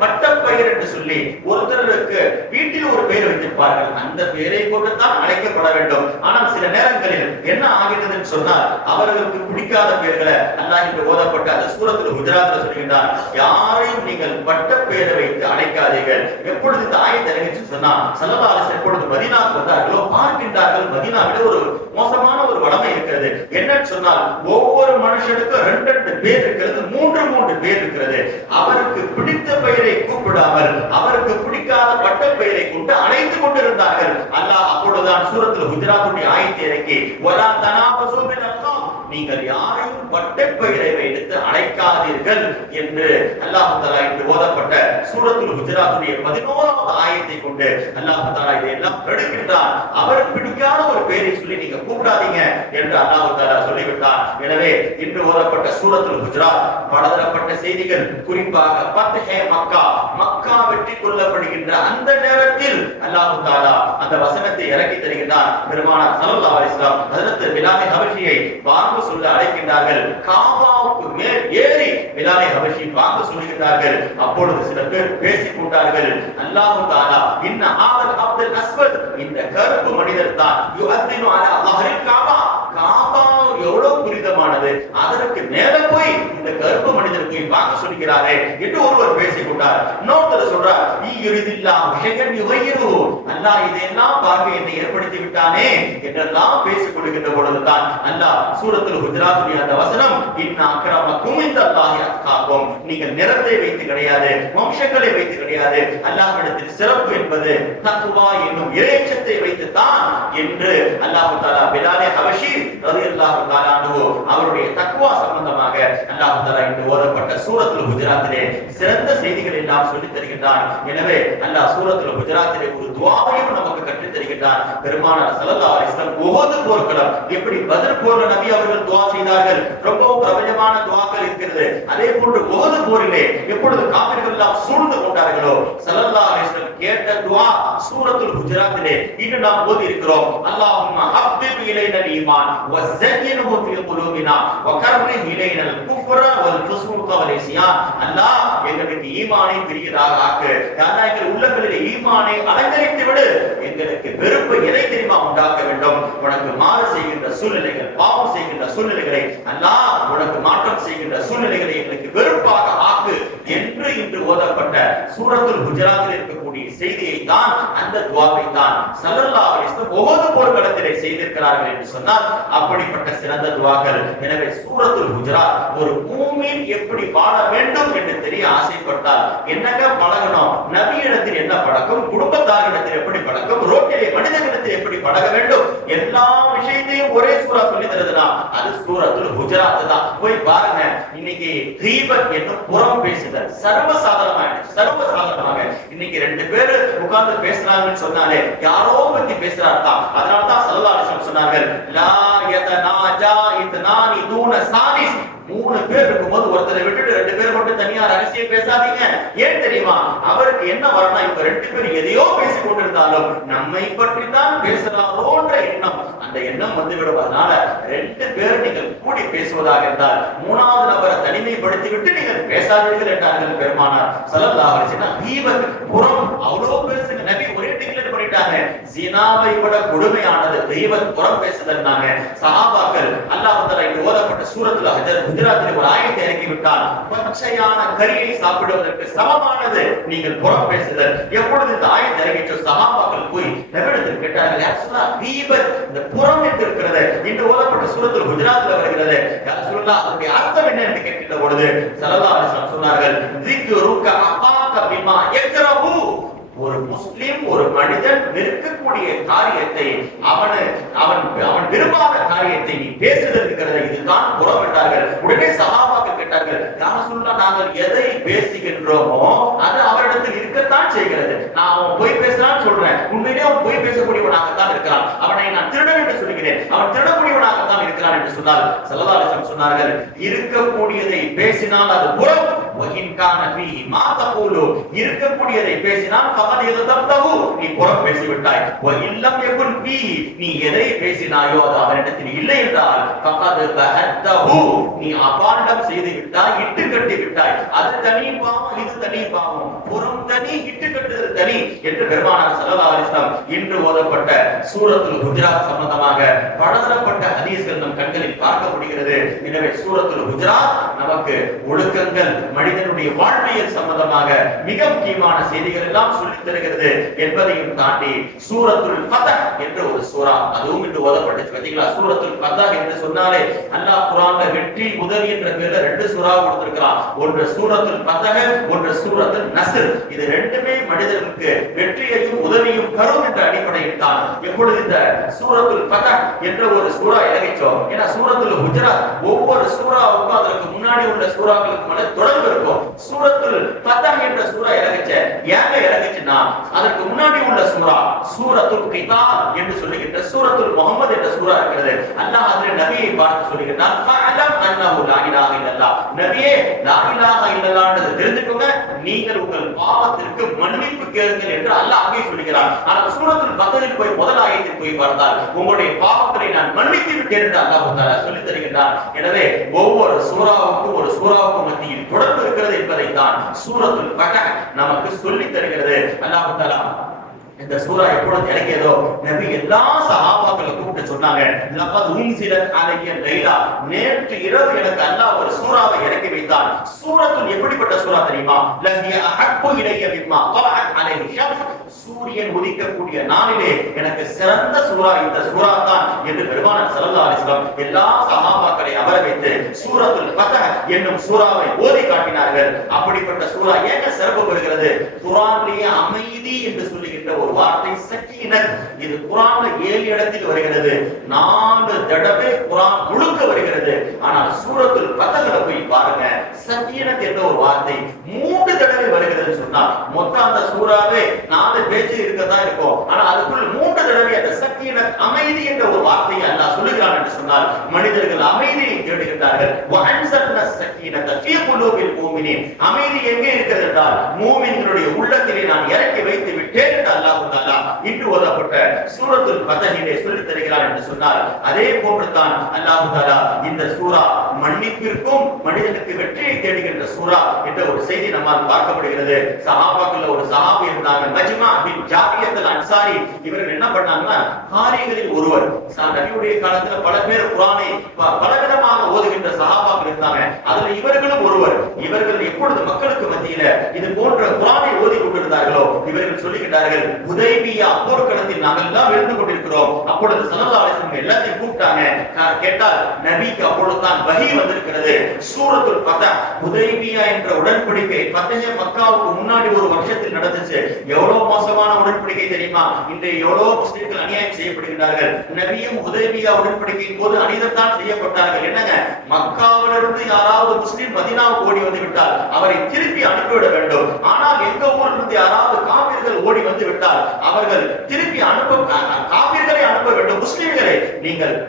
பட்டப்பெயர் என்று சொல்லி ஒருத்தருக்கு வீட்டில் ஒரு பெயர் வைத்திருப்பார்கள், அந்த பெயரை கொண்டுதான் அழைக்கப்பட வேண்டும். ஆனால் சில நேரங்களில் என்ன ஆகிறது சொன்னால், அவர்களுக்கு பிடிக்காத பெயர்களை அல்லாஹ் இன்று ஓதப்பட்ட அந்த சூரத்துல் ஹுஜராத்தில் சொல்கின்றார், யாரையும் நீங்கள் பட்டப்பெயரை வைத்து அழைக்காதீர்கள். எப்பொழுது இந்த ஆயத்தை இறங்கிச்சு சொன்னா, ஸல்லல்லாஹு அலைஹி வஸல்லம் எப்பொழுது மதீனாவுக்கு வந்தார்களோ பார்க்கின்றார்கள், மதீனாவிலே ஒரு மோசமான ஒரு வளமை இருக்கிறது. என்ன சொன்னால், ஒவ்வொரு மனுஷனுக்கும் 2 பேர் இருக்கிறது, 3 பேர் இருக்கிறது. அவருக்கு பிடித்த பெயரை கூப்பிடாமல் அவருக்கு பிடிக்காத பட்ட பெயரை கொண்டு அழைத்துக் கொண்டிருந்தார்கள். அல்லாஹ் அப்பொழுதுதான் சூரத்துல் ஹுஜராத்துடைய ஆயத்தை இறக்கி, வலா தனாபஸு பில் அல்காப், நீங்கள் யாரையும் பட்ட பெயரை வைத்து அழைக்காதீர்கள் என்று அல்லாஹ் தஆலா இன்று ஓதப்பட்ட சூரத்துல் ஹுஜராத்துடைய 11வது ஆயத்தை கொண்டு அல்லாஹ் தஆலா இதையெல்லாம் தடுக்கின்றார். அவருக்கு பிடிக்காத ஒரு பெயரை சொல்லி நீங்க கூப்பிடாதீங்க என்று அல்லாஹ் தஆலா சொல்லிவிட்டார். எனவே இன்று ஓதப்பட்ட சூரத்துல் ஹுஜராத் பலதரப்பட்ட செய்திகள், குறிப்பாக ஃபத்ஹே மக்கா, மக்கா வெற்றி கொள்ளப்படுகின்ற அந்த நேரத்தில் அல்லாஹ் தஆலா அந்த வசனத்தை இறக்கி தருகிறார். பெருமானார் ஸல்லல்லாஹு அலைஹி வஸல்லம் ஹஜ்ரத் பிலால் ஹபஷியை வாங்க சொல்ல அழைக்கின்றார்கள். காபாவுக்கு மேல் ஏறி பிலால் ஹபஷி வாங்க சொல்கிறார்கள். அப்பொழுது சில பேர் பேசிக் கொண்டார்கள், அல்லாஹ் தஆலா இன்ன ஹாதல் அப்துல் அஸ்வத், இந்த கருப்பு மனிதர் தான் யுஅத்தினு அலா லஹ்ரில் காபா, காபா எவ்வளவு புனிதமானது, அதற்கு மேல போய் இந்த கருப்பு மனிதர் போய் பார்க்க சொல்கிறாரே என்று ஒருவர் பேசிக் கொண்டார். இன்னொருத்தர் சொல்றார், யுரிதில்லாஹு ஷைஅன் யுகையிரு, அல்லாஹ் இதெல்லாம் பார்க்க என்னை ஏற்படுத்தி விட்டானே என்றெல்லாம் பேசிக் கொள்கின்ற பொழுதுதான் அல்லாஹ் சூரத்துல் ஹுஜராத்துடைய அந்த வசனம், இன்ன அக்ரமக்கும் இன்தல்லாஹி அத்காக்கும், நீங்கள் நிறத்தை வைத்து கிடையாது, வம்சங்களை வைத்து கிடையாது, அல்லாஹ்விடத்தில் சிறப்பு என்பது தக்வா என்னும் இறையச்சத்தை வைத்து தான் என்று அல்லாஹ் தஆலா பிலால் ஹபஷி ரலியல்லாஹு தஆலா அன்ஹு அவருடைய தக்வா சம்பந்தமாக அல்லாஹ் தஆலா இன்று ஓதப்பட்ட சூரத்துல் ஹுஜராத்திலே சிறந்த செய்திகள் எல்லாம் சொல்லித் தருகின்றான். எனவே அல்லாஹ் சூரத்துல் ஹுஜராத்திலே ஒரு துஆவையும் நமக்கு கற்றுத் தருகின்றான். பெருமானார் ஸல்லல்லாஹு அலைஹி வஸல்லம் உஹது போர்க்களம் எப்படி பத்ர் போர்ல நபி அவர்கள் துஆ செய்தார்கள், ரொம்பவும் பிரபலமான துஆக்கள் இருக்கிறது. அதே போன்று உஹது போரிலே எப்பொழுது காஃபிர்கள் எல்லாம் சூழ்ந்து கொண்டார்களோ ஸல்லல்லாஹு அலைஹி வஸல்லம் கேட்ட துஆ சூரத்துல் ஹுஜராத்திலே இன்று நாம் ஓதி இருக்கிறோம். அல்லாஹும்ம ஹப்பிப் இலைனல் ஈமான் வஸய்யின்ஹு ஃபீ குலூபினா வகர்ரிஹ் இலைனல் குஃப்ர வல் ஃபுஸ்க வல் இஸ்யான். அல்லாஹ் எங்களுக்கு ஈமானை பிரியதாக ஆக்கு. யாரா எங்கள் உள்ளங்களிலே ஈமானை அலங்கரித்து விடு. எங்களுக்கு வெறுப்பு எதை தெரியுமா உண்டாக்க வேண்டும்? உனக்கு மாறு செய்கின்ற சூழ்நிலைகள், பாவம் செய்கின்ற சூழ்நிலைகளை அல்லாஹ் உனக்கு மாற்றம் செய்கின்ற சூழ்நிலைகளை எங்களுக்கு வெறுப்பாக ஆக்கு என்று இன்று ஓதப்பட்ட சூரத்துல் ஹுஜராத்தில் இருக்கக்கூடிய செய்தியை தான், அந்த துஆவை தான் ஸல்லல்லாஹு அலைஹி வஸல்லம் ஒவ்வொரு போர்க்களத்திலே செய்திருக்கிறார்கள் என்று சொன்னால் அப்படிப்பட்ட சிறந்த துஆக்கள். எனவே சூரத்துல் ஹுஜராத் ஒரு மூமின் எப்படி வாழ வேண்டும் என்று தெரிய ஆசைப்பட்டால் என்னங்க பழகணும், நபியிடத்தில் என்ன பழக்கம், குடும்பத்தாரிடத்தில் எப்படி பழக்கம், ரோட்டிலே மனிதனிடத்தில் எப்படி பழக வேண்டும், எல்லா விஷயத்தையும் ஒரே சூரா சொல்லி தருதுனா அது சூரத்துல் ஹுஜராத் தான். போய் பாருங்க, இன்னைக்கு கீபத் என்னும் புறம் பேசுதல் சர்வசாதாரணமாக இன்னைக்கு ரெண்டு பேரு உட்கார்ந்து பேசுறாங்கன்னு சொன்னாலே யாரோ பத்தி பேசுறாங்க. அதனால தான் ஸல்லல்லாஹு அலைஹி வஸல்லம் சொன்னார்கள், லா யதனாஜா இத்னானி தூன சாலிஸ். மூணு பேர் இருக்கும்போது ஒருத்தரை விட்டுட்டு ரெண்டு பேர் மட்டும் தனியா ரகசியம் பேசாதீங்க. ஏன் தெரியுமா? அவருக்கு என்ன வரணும், இவங்க ரெண்டு பேரும் எதையோ பேசிக் கொண்டிருந்தாலும் நம்மை பற்றி தான் பேசுறாரோன்ற எண்ணம், அந்த எண்ணம் வந்து விடுவதனால ரெண்டு பேர் நீங்கள் கூடி பேசுவதாக இருந்தால் மூணாவது நபரை தனிமைப்படுத்தி விட்டு நீங்கள் பேசாதீர்கள் என்றார்கள் பெருமானார் ஸல்லல்லாஹு அலைஹி வஸல்லம். ஈவன் புறம் அவ்வளவு பேசுங்க, நபி ஒரே டிக்ளேர் பண்ணிட்டாங்க, ஜினாவை விட கொடுமையானது தெய்வத் புறம் பேசுதல்னாங்க. சஹாபாக்கள் அல்லாஹ் தஆலா இங்கு ஓதப்பட்ட சூரத்துல் ஹுஜராத்தில் ஒரு ஆயத்தை இறக்கி விட்டால் பச்சையான கறியை சாப்பிடுவதற்கு சமமானது நீங்கள் புறம் பேசுதல். எப்பொழுது இந்த ஆயத்தை இறங்கிச்சோ சஹாபாக்கள் போய் நபியிடத்தில் கேட்டார்கள், யா ரசூலல்லாஹ் தீபத் இந்த புறம் என்று இருக்கிறது இன்று ஓதப்பட்ட சூரத்துல் ஹுஜராத்தில் வருகிறது, யா ரசூலல்லாஹ் அதனுடைய அர்த்தம் என்ன என்று கேட்கின்ற பொழுது ஸல்லல்லாஹு அலைஹி வஸல்லம் சொன்னார்கள், ذிக்ருக அஃபாக பிமா யக்ரஹு. ஒரு முஸ்லிம், ஒரு மனிதன் வெறுக்கக்கூடிய காரியத்தை, அவன் விரும்பாத காரியத்தை நீ பேசுதல் இருக்கிறது, இதுதான் புறம் என்றார்கள். உடனே சஹாபாக்கள் கேட்டார்கள், யா ரசூலல்லாஹ் நாங்கள் எதை பேசுகின்றோமோ அது அவரிடத்தில் இருக்கத்தான் செய்கிறது. நான் அவன் பொய் பேசுறான்னு சொல்றேன், உண்மையிலே அவன் பொய் பேசக்கூடியவனாகத்தான் இருக்கிறான், அவனை நான் திருடன் என்று சொல்கிறேன், அவன் திருடக்கூடியவனாகத்தான் இருக்கிறான் என்று சொன்னால் ஸல்லல்லாஹு அலைஹி வஸல்லம் சொன்னார்கள், இருக்கக்கூடியதை பேசினால் அது புறம், வஹின்கான ஃபீ மா தகூலு இருக்கக்கூடியதை பேசினால் ஃபகத் யதப்தஹு நீ புறம் பேசிவிட்டாய், வஇல்லம் யகுன் ஃபீ நீ எதை பேசினாயோ அது அவரிடத்தில் இல்லை என்றால் ஃபகத் பஹத்தஹு நீ அபாண்டம் செய்து விட்டாய், இட்டு கட்டி விட்டாய். அது தனி பாவம், இது தனி பாவம், புறம் தனி, இட்டு கட்டுதல் தனி என்று பெருமானார் ஸல்லல்லாஹு அலைஹி வஸல்லம் இன்று ஓதப்பட்ட சூரத்துல் ஹுஜராத் சம்பந்தமாக பலதரப்பட்ட ஹதீஸ்கள் நம் கண்களில் பார்க்க முடிகிறது. எனவே சூரத்துல் ஹுஜராத் நமக்கு ஒழுக்கங்கள், மனிதனுடைய வாழ்வியல் சம்பந்தமாக மிக முக்கியமான செய்திகள் எல்லாம் சொல்லித் தருகிறது என்பதையும் தாண்டி சூரத்துல் ஃபத்ஹ் என்ற ஒரு சூரா அதுவும் இன்று ஓதப்பட்டுச்சு. பாத்தீங்களா, சூரத்துல் ஃபத்ஹ் என்று சொன்னாலே அல்லாஹ் குர்ஆன்ல வெற்றி உதவி என்ற பேர்ல ரெண்டு சூரா கொடுத்திருக்கிறான். ஒன்று சூரத்துல் ஃபத்ஹ், ஒன்று சூரத்துல் நஸ்ர். இது ரெண்டுமே மனிதனுக்கு வெற்றியையும் உதவியும் தரும் என்ற அடிப்படையில் தான் எப்பொழுது இந்த சூரத்துல் ஃபத்ஹ் என்ற ஒரு சூரா இறங்கிச்சோ, ஏன்னா சூரத்துல் ஹுஜராத் ஒவ்வொரு சூராவுக்கும் அதற்கு முன்னாடி உள்ள சூறாக்களுக்கு மேல தொடர்பு இருக்கும். சூரத்துல் ஃபத்ஹ் என்ற சூரா இறங்கிச்சு, ஏங்க இறங்கிச்சுன்னா அதற்கு முன்னாடி உள்ள சூரா சூரத்துல் கிதால் என்று சொல்லுகின்ற சூரத்துல் முஹம்மது என்ற சூரா இருக்கிறது. அல்லாஹ் அதிலே நபியை பார்த்து சொல்லுகிறான், ஃபஅலம் அன்னஹு லா இலாஹ இல்லல்லாஹ், நபியே லா இலாஹ இல்லல்லாஹ்ன்றது தெரிஞ்சுக்கோங்க, நீங்கள் உங்கள் பாவத்திற்கு மன்னிப்பு கேளுங்கள் என்று அல்லாஹ் அங்கே சொல்லுகிறான். ஆனால் சூரத்துல் பக்ரத்தில் போய் முதல் ஆயத்தில் போய் பார்த்தால் உங்களுடைய பாவங்களை நான் மன்னித்து விட்டேன் என்று அல்லாஹ் தஆலா சொல்லித் தருகிறான். எனவே ஒவ்வொரு சூறாவுக்கும் ஒரு சூறாவுக்கும் மத்தியில் தொடர்பு இருக்கிறது என்பதை தான் சூரத்துல் ஃபத்ஹ் நமக்கு சொல்லித் தருகிறது. அல்லாஹ் தஆலா இந்த சூரா எப்பொழுது இறங்கியதோ நபி எல்லா சஹாபாக்களை கூப்பிட்டு சொன்னாங்க, லகத் உன்சிலத் அலைய லைலா, நேற்று இரவு எனக்கு அல்லாஹ் ஒரு சூராவை இறக்கி வைத்தான். சூரத்துல் எப்படிப்பட்ட சூரா தெரியுமா? லஹிய அஹப்பு இலைய மிம்மா தலஅத் அலைஹி ஷம்ஸ், சூரியன் உதிக்கக்கூடிய நாளிலே எனக்கு சிறந்த சூரா இந்த சூரா தான் என்று பெருமானார் ஸல்லல்லாஹு அலைஹி வஸல்லம் எல்லா சஹாபாக்களை அமர வைத்து சூரத்துல் ஃபத்ஹ் என்னும் சூராவை ஓதி காட்டினார்கள். அப்படிப்பட்ட சூரா ஏங்க சிறப்பு பெறுகிறது? குர்ஆனிலே அமைதி என்று சொல்லுகின்ற ஒரு ஒரு வார்த்தை சக்கீனத். இது குர்ஆன்ல 7 இடத்தில் வருகிறது. 4 தடவை குர்ஆன் முழுக்க வருகிறது. ஆனால் சூரத்துல் ஃபத்ஹ்ல போய் பாருங்க, சக்கீனத் என்ற ஒரு வார்த்தை 3 தடவை வருகிறது சொன்னா மொத்தம் அந்த சூறாவே 4 பேஜ் இருக்கதா இருக்கும். ஆனா அதுக்குள்ள 3 தடவை அந்த சக்கீனத் அமைதி என்ற ஒரு வார்த்தையை அல்லாஹ் சொல்லுகிறான் என்று சொன்னால் மனிதர்கள் அமைதியை தேடுகிறார்கள். வஅன்ஸல்னா ஸக்கீனத ஃபீ குலூபில் முஃமினீன். அமைதி எங்கே இருக்கிறது என்றால் மூமின்களுடைய உள்ளத்திலே நான் இறக்கி வைத்து விட்டேன் என்று அல்லாஹ் தஆலா இன்று ஓதப்பட்ட சூரத்துல் ஃபத்ஹிலே சொல்லித் தருகிறான் என்று சொன்னால் அதே போன்று தான் அல்லாஹ் தஆலா இந்த சூரா மன்னிப்பிற்கும் மனிதனுக்கு வெற்றியை தேடுகின்ற சூரா என்ற ஒரு செய்தி நம்மால் பார்க்கப்படுகிறது. சஹாபாக்கள் ஒரு சஹாபி இருந்தாங்க, மஜ்மா பின் ஜாபியத் அல் அன்சாரி. இவர்கள் என்ன பண்ணாங்கன்னா காரிகளில் ஒருவர். நபியுடைய காலத்துல பல பேர் குர்ஆனை பலவிதமாக ஓதுகின்ற சஹாபாக்கள் இருந்தாங்க. அதுல இவர்களும் ஒருவர். இவர்கள் எப்பொழுது மக்களுக்கு மத்தியில இது போன்ற குர்ஆனை ஓதி கொண்டிருந்தார்களோ இவர்கள் சொல்லுகிறார்கள், ஹுதைபியா போர்க்களத்தில் நாங்கள் எல்லாம் இருந்து கொண்டிருக்கிறோம். அப்பொழுது ஸல்லல்லாஹு அலைஹி வஸல்லம் எல்லாத்தையும் கூப்பிட்டாங்க. கேட்டால் நபிக்கு அப்பொழுதுதான் வஹி வந்திருக்கிறது. சூரத்துல் ஃபத்ஹ் ஹுதைபியா என்ற உடன்படிக்கை ஃபத்ஹ் மக்காவுக்கு முன்னாடி ஒரு வருஷத்தில் நடந்துச்சு. எவ்வளவு மோசமான உடன்படிக்கை தெரியுமா? இன்றைய எவ்வளவு முஸ்லிம்கள் அநியாயம் செய்யப்படுகிறார்கள். நபியும் ஹுதைபியா உடன்படிக்கையின் போது அநீதத்தான் செய்யப்பட்டார்கள். என்னங்க, மக்காவிலிருந்து யாராவது முஸ்லிம் மதீனாவுக்கு ஓடி வந்து விட்டால் அவரை திருப்பி அனுப்பிவிட வேண்டும். ஆனால் எங்க ஊரிலிருந்து யாராவது காபிர்கள் ஓடி வந்து விட்டால் அவர்கள் திருப்பி காபிர்களை அனுப்ப வேண்டும். முஸ்லிம்களை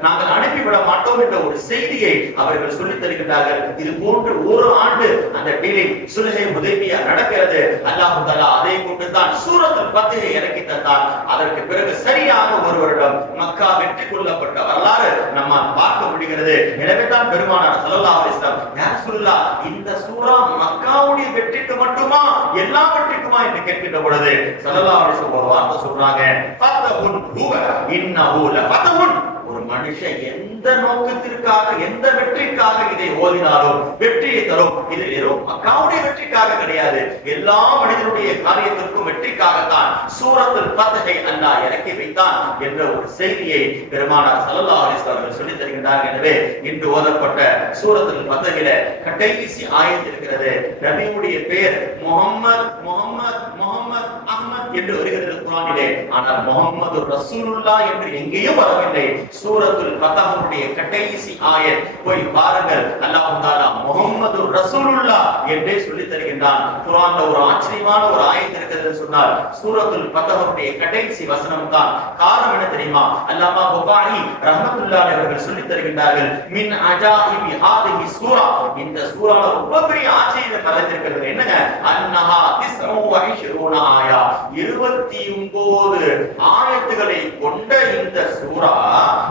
நாங்கள் அனுப்பிவிட மாட்டோம் என்ற ஒரு செய்தியை அவர்கள் சொல்லித் தருகிறார்கள். இது போன்று ஒரு ஆண்டு அந்த டீலிங் சுல்ஹே ஹுதைபியா நடக்கிறது. அல்லாஹ் தஆலா அதை கொண்டு தான் சூரத்துல் ஃபத்ஹை இறக்கி தந்தார். அதற்கு பிறகு சரியாக ஒரு வருடம் மக்கா வெற்றி கொள்ளப்பட்ட வரலாறு நம்மால் பார்க்க முடிகிறது. எனவே தான் பெருமானார் ஸல்லல்லாஹு அலைஹி வஸல்லம், யா ரசூலுல்லாஹ், இந்த சூரா மக்காவுடைய வெற்றிக்கு மட்டுமா எல்லா வெற்றிக்குமா என்று கேட்கின்ற பொழுது ஸல்லல்லாஹு அலைஹி வஸல்லம் ஒரு வார்த்தை சொல்றாங்க, ஃபத்ஹுன் ஹுவ இன்னஹு லஃபத்ஹுன். ஒரு மனுஷன் எந்த நோக்கத்திற்காக எந்த வெற்றிக்காக இதை ஓதினாலும் வெற்றியை தரும். இது வெறும் மக்காவுடைய வெற்றிக்காக கிடையாது, எல்லா மனிதனுடைய காரியத்திற்கும் வெற்றிக்காகத்தான் சூரத்துல் ஃபத்ஹை அல்லாஹ் இறக்கி வைத்தான் என்ற ஒரு செய்தியை பெருமானார் ஸல்லல்லாஹு அலைஹி வஸல்லம் சொல்லித் தருகின்றார்கள். எனவே இன்று ஓதப்பட்ட சூரத்துல் ஃபத்ஹில கடைசி ஆயத் இருக்கிறது. நபியுடைய பெயர் முஹம்மத் முஹம்மத் முஹம்மத் அஹ்மத் என்று வருகிறது குர்ஆனிலே. ஆனால் முஹம்மது ரசூலுல்லாஹ் என்று எங்கேயும் வரவில்லை. சூரத்துல் ஃபத்ஹுடைய கடைசி ஆயத் போய் பாருங்கள், அல்லாஹ் தஆலா முஹம்மது ரசூலுல்லாஹ் என்றே சொல்லித் தருகின்றான். குர்ஆன்ல ஒரு ஆச்சரியமான ஒரு ஆயத் இருக்கிறது சொன்னால் சூரத்துல் ஃபத்ஹுடைய கடைசி வசனம் தான். காரணம் என்ன தெரியுமா? அல்லாமா புகாரி ரஹ்மத்துல்லாஹி அவர்கள் சொல்லித் தருகின்றார்கள், மின் அஜாயிபி ஹாதிஹி சூரா. இந்த சூரால ரொம்ப பெரிய ஆச்சரியம் மறைந்திருக்கிறது. என்னங்க, அன்னஹா 29 ஆயா, 29 ஆயத்துகளை கொண்ட இந்த சூரா.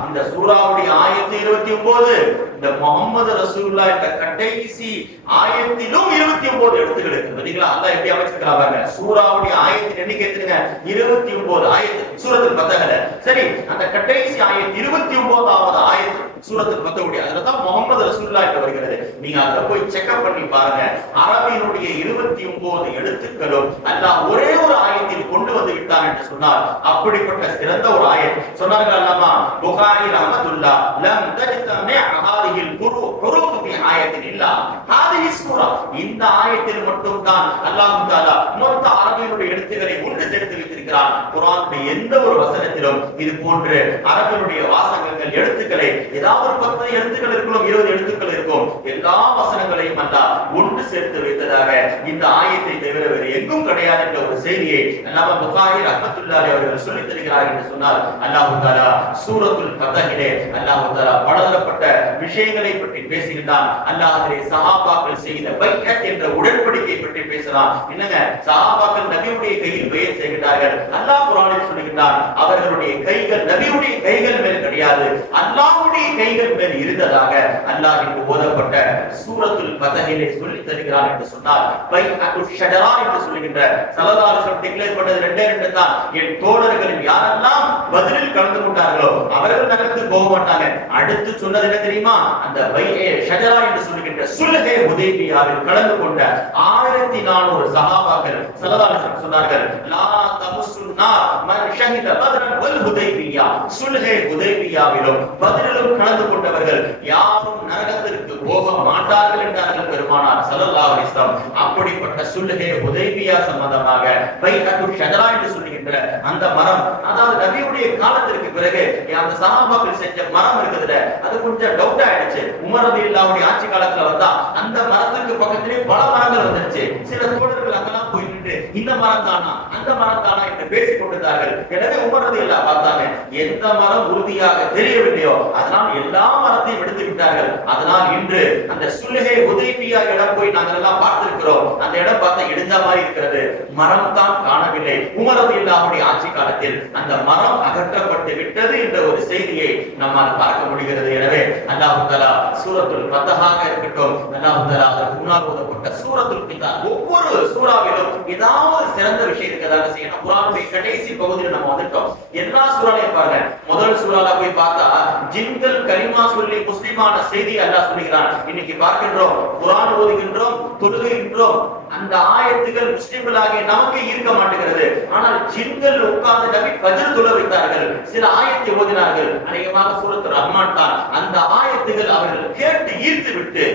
இந்த சூராவுடைய ஆயத்து 29. இந்த முஹம்மது ரசூலுல்லாஹ் என்ற கடைசி ஆயத்திலும் 29 எழுத்துக்கள் இருக்கு. பாத்தீங்களா, அல்லாஹ் எப்படி அமைச்சிருக்காங்க பாருங்க. சூராவுடைய ஆயத்தின் எண்ணிக்கை எத்தனைங்க? 29 ஆயத்து சூரத்துல் ஃபத்ஹ்ல. சரி, அந்த கடைசி ஆயத் 29வது ஆயத் சூரத்துல் ஃபத்ஹுடைய அதுல தான் முஹம்மது ரசூலுல்லாஹ் என்று வருகிறது. நீங்க அத போய் செக்அப் பண்ணி பாருங்க. அரபியினுடைய 29 எழுத்துக்களும் அல்லாஹ் ஒரே ஒரு ஆயத்தில் கொண்டு வந்து விட்டான் என்று சொன்னார். அப்படிப்பட்ட சிறந்த ஒரு ஆயத் சொன்னார்கள் அல்லாமா புகாரி ரஹ்மத்துல்லாஹ், லம் தஜ்தமி ஹாதிஹில் ஹுரூஃப் ஃபி ஆயத்தின் இல்லா ஹாதிஹி சூரா. இந்த ஆயத்தில் மட்டும் தான் அல்லாஹ் தஆலா மொத்த அரபியினுடைய எழுத்துக்களை ஒன்று சேர்த்து வைத்திருக்கிறார். குர்ஆனுடைய எந்த ஒரு வசனத்திலும் இது போன்று அரபியினுடைய வாசகங்கள் எழுத்துக்களை ஏதாவது 10 எழுத்துக்கள் இருக்கும், 20 எழுத்துக்கள் இருக்கும், எல்லா வசனங்களையும் அல்லாஹ் ஒன்று சேர்த்து வைத்ததாக இந்த ஆயத்தை தவிர வேறு எங்கும் கிடையாது என்ற ஒரு செய்தியை அல்லாமா புகாரி ரஹ்மத்துல்லாஹி அவர்கள் சொல்லித் தருகிறார்கள் என்று சொன்னால் அல்லாஹ் தஆலா சூரத்துல் ஃபத்ஹிலே அல்லாஹ் தஆலா பலதரப்பட்ட விஷயங்களை பற்றி பேசுகிறான். அல்லாஹ்வுடைய சஹாபாக்கள் செய்த பைஅத் என்ற உடன்படிக்கை பற்றி பேசலாம். என்னங்க, சஹாபாக்கள் நபியுடைய கையில் பைஅத் செய்கிறார்கள். அல்லாஹ் குர்ஆனில் சொல்கிறான், அவர்களுடைய கைகள் நபியுடைய கைகள் மேல் கிடையாது, அல்லாஹ்வுடைய கைகள் மேல் இருந்ததாக அல்லாஹ் என்று ஓதப்பட்ட சூரத்துல் ஃபத்ஹிலே சொல்லித் தருகிறான் என்று சொன்னால் பைஅத்துஷ் ஷஜரா என்று சொல்கின்ற ஸல்லல்லாஹு அலைஹி வஸல்லம் டிக்ளேர் பண்ணது 2 தான். என் தோழர்களில் யாரெல்லாம் பதிலில் கலந்து கொண்டார்களோ அவர்கள் நரகத்துக்கு போக மாட்டாங்க. அடுத்து சொன்னது என்ன தெரியுமா? அந்த பைஅ ஷஜரா என்று சொல்கின்ற என்கின்ற சுல்ஹே ஹுதைபியாவில் கலந்து கொண்ட 1400 சஹாபாக்கள் ஸல்லல்லாஹு அலைஹி வஸல்லம் சொன்னார்கள், லா தமுஸ்ஸுன்னா மன் ஷஹித பத்ரன் வல் ஹுதைபியா. சுல்ஹே ஹுதைபியாவிலும் பத்ரிலும் கலந்து கொண்டவர்கள் யாரும் நரகத்திற்கு போக மாட்டார்கள் என்றார்கள் பெருமானார் ஸல்லல்லாஹு அலைஹி வஸல்லம். அப்படிப்பட்ட சுல்ஹே ஹுதைபியா சம்பந்தமாக பைஅத்துல் ஷஜரா என்று சொல்லுகின்ற அந்த மரம், அதாவது நபியுடைய காலத்திற்கு பிறகு அந்த சஹாபாக்கள் செஞ்ச மரம் இருக்குதுல, அது கொஞ்சம் டவுட் ஆயிடுச்சு. உமர் ரலியல்லாஹு ஆட்சி காலத்துல வந்தா அந்த மரத்துக்கு பக்கத்திலே பல மரங்கள் வந்துருச்சு. சில தோழர்கள் அங்கெல்லாம் போய் நின்று இந்த மரம் தானா அந்த மரம் தானா என்று பேசிக் கொண்டிருந்தார்கள். எனவே உமர் ரலியல்லாஹு பார்த்தாங்க, எந்த மரம் உறுதியாக தெரியவில்லையோ அதனால் எல்லா மரத்தையும் எடுத்து விட்டார்கள். அதனால் இன்று அந்த சுல்ஹே ஹுதைபியா இடம் போய் நாங்கள் எல்லாம் பார்த்திருக்கிறோம். அந்த இடம் பார்த்தா இடிஞ்ச மாதிரி இருக்கிறது, மரம் தான் காணவில்லை. உமர் ரலியல்லாஹு ஆட்சி காலத்தில் அந்த மரம் அகற்றப்பட்டு விட்டது என்ற ஒரு செய்தியை நம்மால் பார்க்க முடிகிறது. எனவே அல்லாஹ் தஆலா சூரத்துல் ஃபத்ஹாக இருக்கட்டும், அல்லாஹ் தஆலா அதற்கு முன்னால் ஓதப்பட்ட சூரத்துல் கிதாப், ஒவ்வொரு சூறாவிலும் ஏதாவது சிறந்த விஷயம் இருக்கதாக செய்யணும். குர்ஆனுடைய கடைசி பகுதியில் நம்ம வந்துட்டோம். எல்லா சூறாவையும் பாருங்க, முதல் சூறால போய் பார்த்தா ஜின்கள் கலிமா சொல்லி முஸ்லிமான செய்தி அல்லாஹ் சொல்லுகிறான். இன்னைக்கு பார்க்கின்றோம், குர்ஆன் ஓதுகின்றோம், தொழுகின்றோம், அந்த ஆயத்துகள் முஸ்லிம்களாகிய நமக்கு ஈர்க்க மாட்டேங்கிறது. ஆனால் ஜின்கள் உட்கார்ந்து நபி ஃபஜ்ர் தொழ வைத்தார்கள், சில ஆயத்தை ஓதினார்கள். அநேகமாக சூரத்துல் ரஹ்மான் தான். அந்த ஆயத்துகள் அவர்கள் கேட்டு ஈர்த்து விட்டு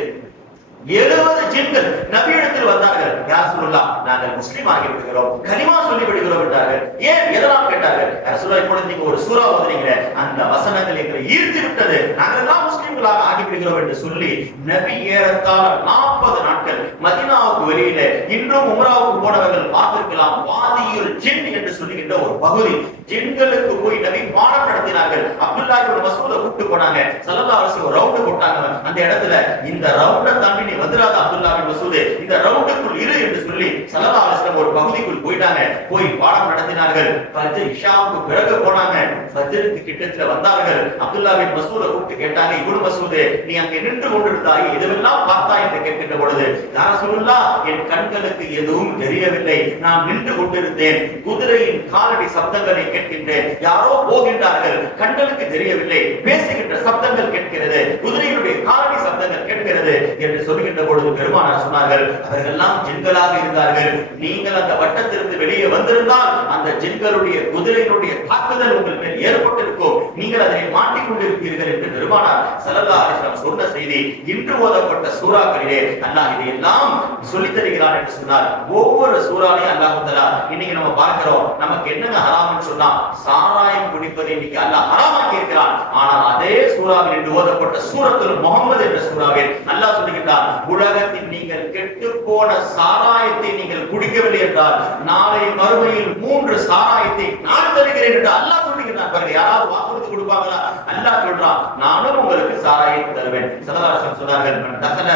70 ஜின்கள் நபியிடத்தில் வந்தார்கள். யா ரசூலுல்லாஹ், நாங்கள் முஸ்லிம் ஆகி விடுகிறோம், கலிமா சொல்லி விடுகிறோம் என்றார்கள். ஏன், எதனால் கேட்டார்கள்? யா ரசூலுல்லாஹ், இப்பொழுது நீங்க ஒரு சூரா ஓதுறீங்க, அந்த வசனங்கள் எங்களை ஈர்த்து விட்டது, நாங்கள் எல்லாம் முஸ்லிம்களாக ஆகி விடுகிறோம் என்று சொல்லி நபி ஏறத்தாழ 40 நாட்கள் மதீனாவுக்கு வெளியில, இன்றும் உம்ராவுக்கு போனவர்கள் பார்த்திருக்கலாம், வாதியுல் ஜின் என்று சொல்லுகின்ற ஒரு பகுதி, ஜின்களுக்கு போய் நபி பாடம் நடத்தினார்கள். அப்துல்லாஹ் இப்னு மஸ்ஊத கூப்பிட்டு போனாங்க. ஸல்லல்லாஹு அலைஹி வஸல்லம் ரவுண்ட் போட்டாங்க. அந்த இடத்துல இந்த ரவுண்ட தாண்டி நீ வந்துராத அப்துல்லாஹ் இப்னு மஸ்ஊத், இந்த ரவுண்டுக்குள் இரு என்று சொல்லி ஸல்லல்லாஹு அலைஹி வஸல்லம் ஒரு பகுதிக்குள் போயிட்டாங்க. போய் பாடம் நடத்தினார்கள். ஃபஜ்ர் இஷாவுக்கு பிறகு போனாங்க. ஃபஜ்ருக்கு கிட்டத்துல வந்தார்கள். அப்துல்லாஹ் இப்னு மஸ்ஊத கூப்பிட்டு கேட்டாங்க, இப்னு மஸ்ஊத், நீ அங்கே நின்று கொண்டிருந்தாய், எதுவெல்லாம் பார்த்தாய் என்று கேட்கின்ற பொழுது, யா ரசூலுல்லாஹ், என் கண்களுக்கு எதுவும் தெரியவில்லை, நான் நின்று கொண்டிருந்தேன், குதிரையின் காலடி சப்தங்களை கேட்கின்றேன், யாரோ போகின்றார்கள், கண்களுக்கு தெரியவில்லை, பேசுகின்ற சப்தங்கள் கேட்கிறது, குதிரையினுடைய காலடி சப்தங்கள் கேட்கிறது என்று சொல்கின்ற பொழுது பெருமானார் சொன்னார்கள், அவர்களெல்லாம் ஜின்களாக இருந்தார்கள். நீங்கள் அந்த வட்டத்திலிருந்து வெளியே வந்திருந்தால் அந்த ஜின்களுடைய குதிரையினுடைய தாக்குதல் உங்கள் மேல் ஏற்பட்டிருக்கும், நீங்கள் அதை மாட்டிக்கொண்டிருப்பீர்கள் என்று பெருமானார் ஸல்லல்லாஹு அலைஹி வஸல்லம் சொன்ன செய்தி இன்று ஓதப்பட்ட சூறாக்களிலே அல்லாஹ் இதையெல்லாம் சொல்லித் தருகிறான் என்று சொன்னார். ஒவ்வொரு சூறாலையும் அல்லாஹ் தஆலா இன்னைக்கு நம்ம பார்க்கிறோம், நமக்கு என்னங்க ஹராம்னு சொன்னா சாராயம் குடிப்பதை இன்னைக்கு அல்லாஹ் ஹராமாக்கி இருக்கிறான். ஆனால் அதே சூறாவில் இன்று ஓதப்பட்ட சூரத்துல் முஹம்மது என்ற சூறாவில் அல்லாஹ் சொல்லுகிறான், உலகத்தில் நீங்கள் கெட்டு போன சாராயத்தை நீங்கள் குடிக்கவில்லை என்றால் நாளை மறுமையில் 3 சாராயத்தை நான் தருகிறேன் என்று அல்லாஹ் சொல்லுகிறான். பாருங்க, யாராவது வாக்குறுதி கொடுப்பாங்களா? அல்லாஹ் சொல்றான், நானும் உங்களுக்கு சாராயத்தை தருவேன். ஸல்லல்லாஹு அலைஹி வஸல்லம் சொன்னார்கள், மன் தகல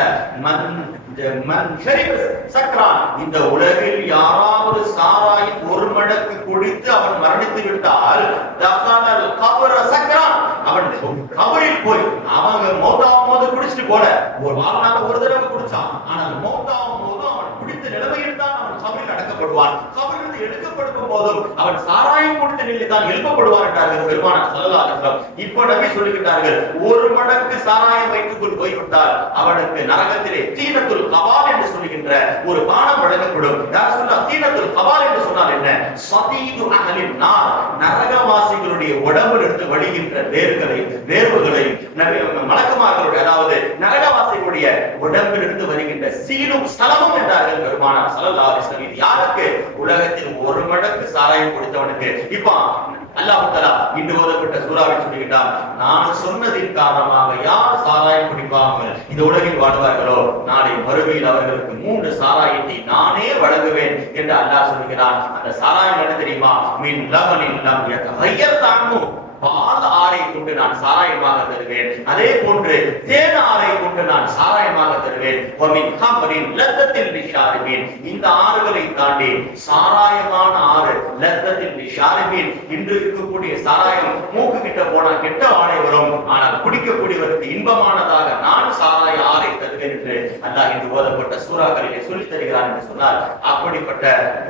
மன் ஷரிப சக்ரான், இந்த உலகில் யாராவது சாராயம் 1 மடக்கு குடித்து அவன் மரணித்து விட்டால் தகலல் கபர சக்ரான், அவன் கபரில் போய் அவங்க மௌத்தாவும் போது குடிச்சிட்டு போல, ஒரு வாழ்நாள் ஒரு தடவை குடிச்சான், ஆனால் மௌத்தாவும் போது அவன் குடித்த நிலைமையில் தான் அவன் கபரில் அடக்கப்படுவான். கபரிலிருந்து எடுக்கப்படும் போதும் அவன் சாராயம் குடித்த நிலையில் தான் எழுப்பப்படுவான் என்றார்கள் பெருமானார் ஸல்லல்லாஹு அலைஹி வஸல்லம். இப்போ நபி சொல்லுகிறார்கள், 1 மடக்கு சாராயம் வைத்துக்கொண்டு போய்விட்டால் அவனுக்கு நரகத்திலே தீனத்துல் கபால் என்று சொல்லுகின்ற ஒரு பானம் வழங்கப்படும். யார் சொன்னா தீனத்துல் கபால் என்று சொன்னால் என்ன? சதீது அஹ்லின் நார், நரகவாசிகளுடைய உடம்பில் இருந்து வழிகின்ற வேர்வுகளை மலக்குமார்களுடைய, அதாவது நரகவாசிகளுடைய உடம்பில் இருந்து வருகின்ற சீலும் சலமும் என்றார்கள் பெருமானார் ஸல்லல்லாஹு அலைஹி வஸல்லம். இது யாருக்கு? உலகத்தில் 1 மடக்கு சாராயம் குடித்தவனுக்கு. இப்போ அல்லாஹ் தஆலா இன்று ஓதப்பட்ட சூறாவில் சொல்லுகிறார், நான் சொன்னதின் காரணமாக யார் சாராயம் குடிப்பாமல் இந்த உலகில் வாழ்வார்களோ நாளை மறுமையில் அவர்களுக்கு 3 சாராயத்தை நானே வழங்குவேன் என்று அல்லாஹ் சொல்கிறான். அந்த சாராயம் என்ன தெரியுமா? மின் லபனின் லம் யதஹய்யர் தஅமு, பால் ஆறை கொண்டு நான் சாராயமாக தருவேன், அதே போன்று தேன் ஆறை கொண்டு நான் சாராயமாக தருவேன். வமின் ஹம்ரின் லத்தத்தில் லிஷாரிபின், இந்த ஆறுகளை தாண்டி சாராயமான ஆறு லத்தத்தில் லிஷாரிபின், இன்று இருக்கக்கூடிய சாராயம் மூக்கு கிட்ட போனா கெட்ட ஆடை வரும், ஆனால் குடிக்கக்கூடியவருக்கு இன்பமானதாக நான் சாராய ஆறை தருவேன் என்று அல்லாஹ் இன்று ஓதப்பட்ட சூறாக்களிலே சொல்லித் தருகிறான் என்று சொன்னார். அப்படிப்பட்ட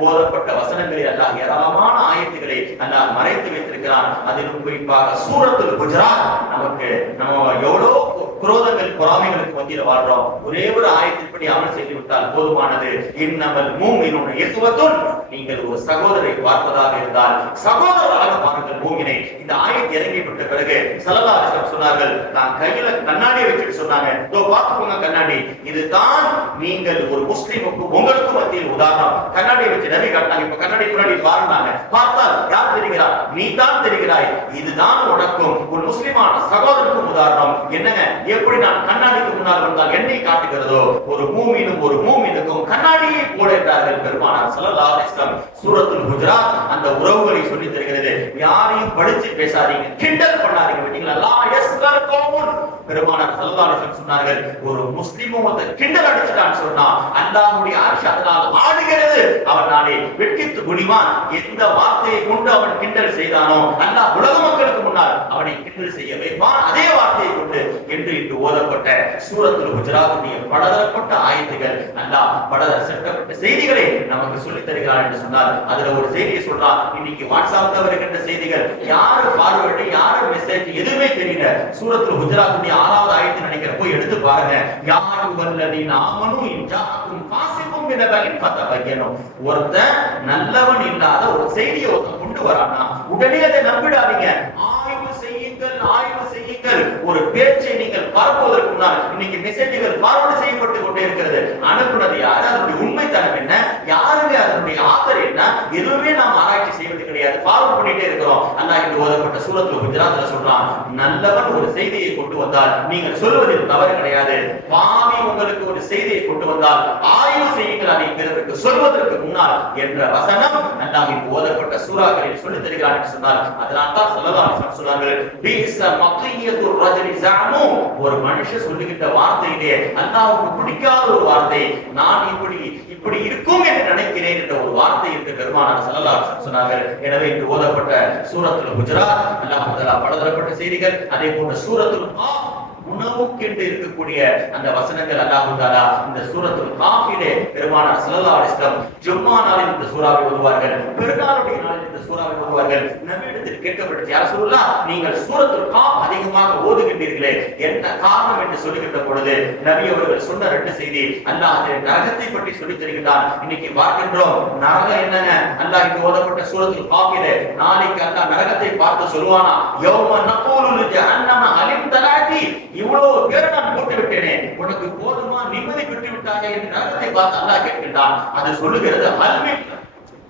ஓதப்பட்ட வசனங்களில் அல்லாஹ் ஏராளமான ஆயத்துக்களை அல்லாஹ் மறைத்து வைத்திருக்கிறான். அதிலும் குறிப்பாக சூரத்துல் குஜராத் நமக்கு நம்ம எவ்வளவு குரோதங்கள் பொறாமைகளுக்கு மத்தியில் வாழ்றோம். ஒரே ஒரு ஆயத்தின்படி அமல் செய்து விட்டால் போதுமானது. இன்னமல் மூமினூன இஹ்வத்துன், நீங்கள் ஒரு சகோதரை பார்ப்பதாக இருந்தால் சகோதரராக பாருங்கள் மூமினை. இந்த ஆயத் இறங்கிவிட்ட பிறகு ஸல்லல்லாஹு அலைஹி வஸல்லம் சொன்னார்கள், நான் கையில கண்ணாடியை வச்சுட்டு சொன்னாங்க, இதோ பார்த்துக்கோங்க கண்ணாடி, இதுதான் நீங்கள் ஒரு முஸ்லிமுக்கு உங்களுக்கு மத்தியில் உதாரணம். கண்ணாடியை வச்சு நபி காட்டினாங்க. இப்ப கண்ணாடி முன்னாடி பாருங்க, பார்த்தால் யார் தெரிகிறார்? நீ தான் தெரிகிறாய். இதுதான் உனக்கும் ஒரு முஸ்லிமான சகோதரனுக்கும் உதாரணம். என்னங்க, எப்படி நான் கண்ணாடிக்கு முன்னால் வந்தால் என்னை காட்டுகிறதோ ஒரு மூமினும் ஒரு மூமினுக்கும் கண்ணாடியை போல என்றார்கள் பெருமானார் ஸல்லல்லாஹு அலைஹி வஸல்லம். சூரத்துல் ஹுஜராத் அந்த உறவுகளை சொல்லி தருகிறது. யாரையும் படிச்சு பேசாதீங்க, கிண்டல் பண்ணாதீங்க. லா யஸ்கர் கௌமுன், பெருமானார் ஸல்லல்லாஹு அலைஹி வஸல்லம் சொன்னார்கள், ஒரு முஸ்லிமும் அந்த கிண்டல் அடிச்சிட்டான்னு சொன்னா அல்லாஹ்வுடைய அர்ஷ் அதனால் ஆடுகிறது. அவன் நாளை வெட்கித்து குனிவான். எந்த வார்த்தையை கொண்டு அவன் கிண்டல் செய்தானோ அல்லாஹ் உலக மக்களுக்கு முன்னால் அவனை கிண்டல் செய்ய வைப்பான், அதே வார்த்தையை கொண்டு என்று இன்று ஓதப்பட்ட சூரத்துல் ஹுஜராத்துடைய பலதரப்பட்ட ஆயத்துகள், அல்லாஹ் பலதர செட்டப்பட்ட செய்திகளை நமக்கு சொல்லித் தருகிறான் என்று சொன்னால் அதுல ஒரு செய்தியை சொல்றான். இன்னைக்கு வாட்ஸ்அப்ல வருகின்ற செய்திகள் யாரு ஃபார்வர்டு யாரு மெசேஜ் எதுவுமே தெரியல. சூரத்துல் ஹுஜராத்துடைய 6வது ஆயத்தை நினைக்கிற போய் எடுத்து பாருங்க. யாரு வல்லதீன ஆமனு இன் ஜாஅக்கும் ஃபாஸிகும் பினபஇன் ஃபதபயனு. ஒருத்தன் நல்லவன் இல்லாத ஒரு செய்தியை ஒருத்தன் கொண்டு வரானா உடனே அதை நம்பிடாதீங்க. ஆய்வு செய்யுங்கள், ஆய்வு செய்யுங்கள். ஒரு பேச்சை நீங்கள் பரப்புவதற்கு முன்னால் இன்னைக்கு மெசேஜ்கள் ஃபார்வர்ட் செய்யப்பட்டு கொண்டே இருக்கிறது. அனுப்புனது யாரு, அதனுடைய உண்மைத்தனம் என்ன, யாருங்க அதனுடைய ஆத்தர் என்ன, எதுவுமே நாம் ஆராய்ச்சி செய்வது கிடையாது. ஃபார்வர்ட் பண்ணிட்டே இருக்கிறோம். அல்லாஹ் இன்று ஓதப்பட்ட சூரத்துல் ஹுஜராத்ல சொல்றான், நல்லவன் ஒரு செய்தியை கொண்டு வந்தால் நீங்கள் சொல்வதில் தவறு கிடையாது. பாவி உங்களுக்கு ஒரு செய்தியை கொண்டு வந்தால் ஆய்வு செய்யுங்கள், அதை பிறருக்கு சொல்வதற்கு முன்னால் என்ற வசனம் அல்லாஹ் இன்று ஓதப்பட்ட சூராக்களில் சொல்லித் தருகிறான் என்று சொன்னார். அதனால் தான் ஸல்லல்லாஹு அலைஹி வஸல்லம் சொன்னார்கள், பீஸ மக்லியத்துர் ரஜுலி ஸஅமு, ஒரு மனுஷன் சொல்லுகின்ற வார்த்தையிலே அல்லாஹ்வுக்கு பிடிக்காத ஒரு வார்த்தை, நான் இப்படி இருக்கும் என்று நினைக்கிறேன் என்ற ஒரு வார்த்தை என்று பெருமானார் ஸல்லல்லாஹு அலைஹி வஸல்லம் சொன்னார்கள். எனவே இன்று ஓதப்பட்ட சூரத்துல் ஹுஜராத் அல்லாஹ் தஆலா பலதரப்பட்ட செய்திகள், அதே போன்ற சூரத்துல் காஃப் உணவுக்கென்று இருக்கக்கூடிய அந்த வசனங்கள் அல்லாஹ் தஆலா இந்த சூரத்துல் காஃபிலே பெருமானார் ஸல்லல்லாஹு அலைஹி வஸல்லம் ஜும்மா நாளில் இந்த சூராவை ஓதுவார்கள், பெருநாளுடைய நாளில் இந்த சூராவை ஓதுவார்கள். நபியிடத்தில் கேட்கப்பட்டது, யா ரசூலுல்லாஹ், நீங்கள் சூரத்துல் காஃப் அதிகமாக ஓதுகின்றீர்களே, என்ன காரணம் என்று சொல்லுகின்ற பொழுது நபி அவர்கள் சொன்ன 2 செய்தி. அல்லாஹ் அதில் நரகத்தை பற்றி சொல்லி தருகிறான். இன்னைக்கு பார்க்கின்றோம் நரகம் என்னங்க. அல்லாஹ் இங்கு ஓதப்பட்ட சூரத்துல் காஃபிலே நாளைக்கு அல்லாஹ் நரகத்தை பார்த்து சொல்வானா, யௌம நகூலு லிஜஹன்னம ஹலிம் தலாதி, இவ்வளவு பேரை நான் போட்டு விட்டேனே, உனக்கு போதுமா, நிம்மதி பெற்று விட்டாயா என்று நரகத்தை பார்த்து அல்லாஹ் கேட்கின்றான். அது சொல்லுகிறது, ஹல்மின்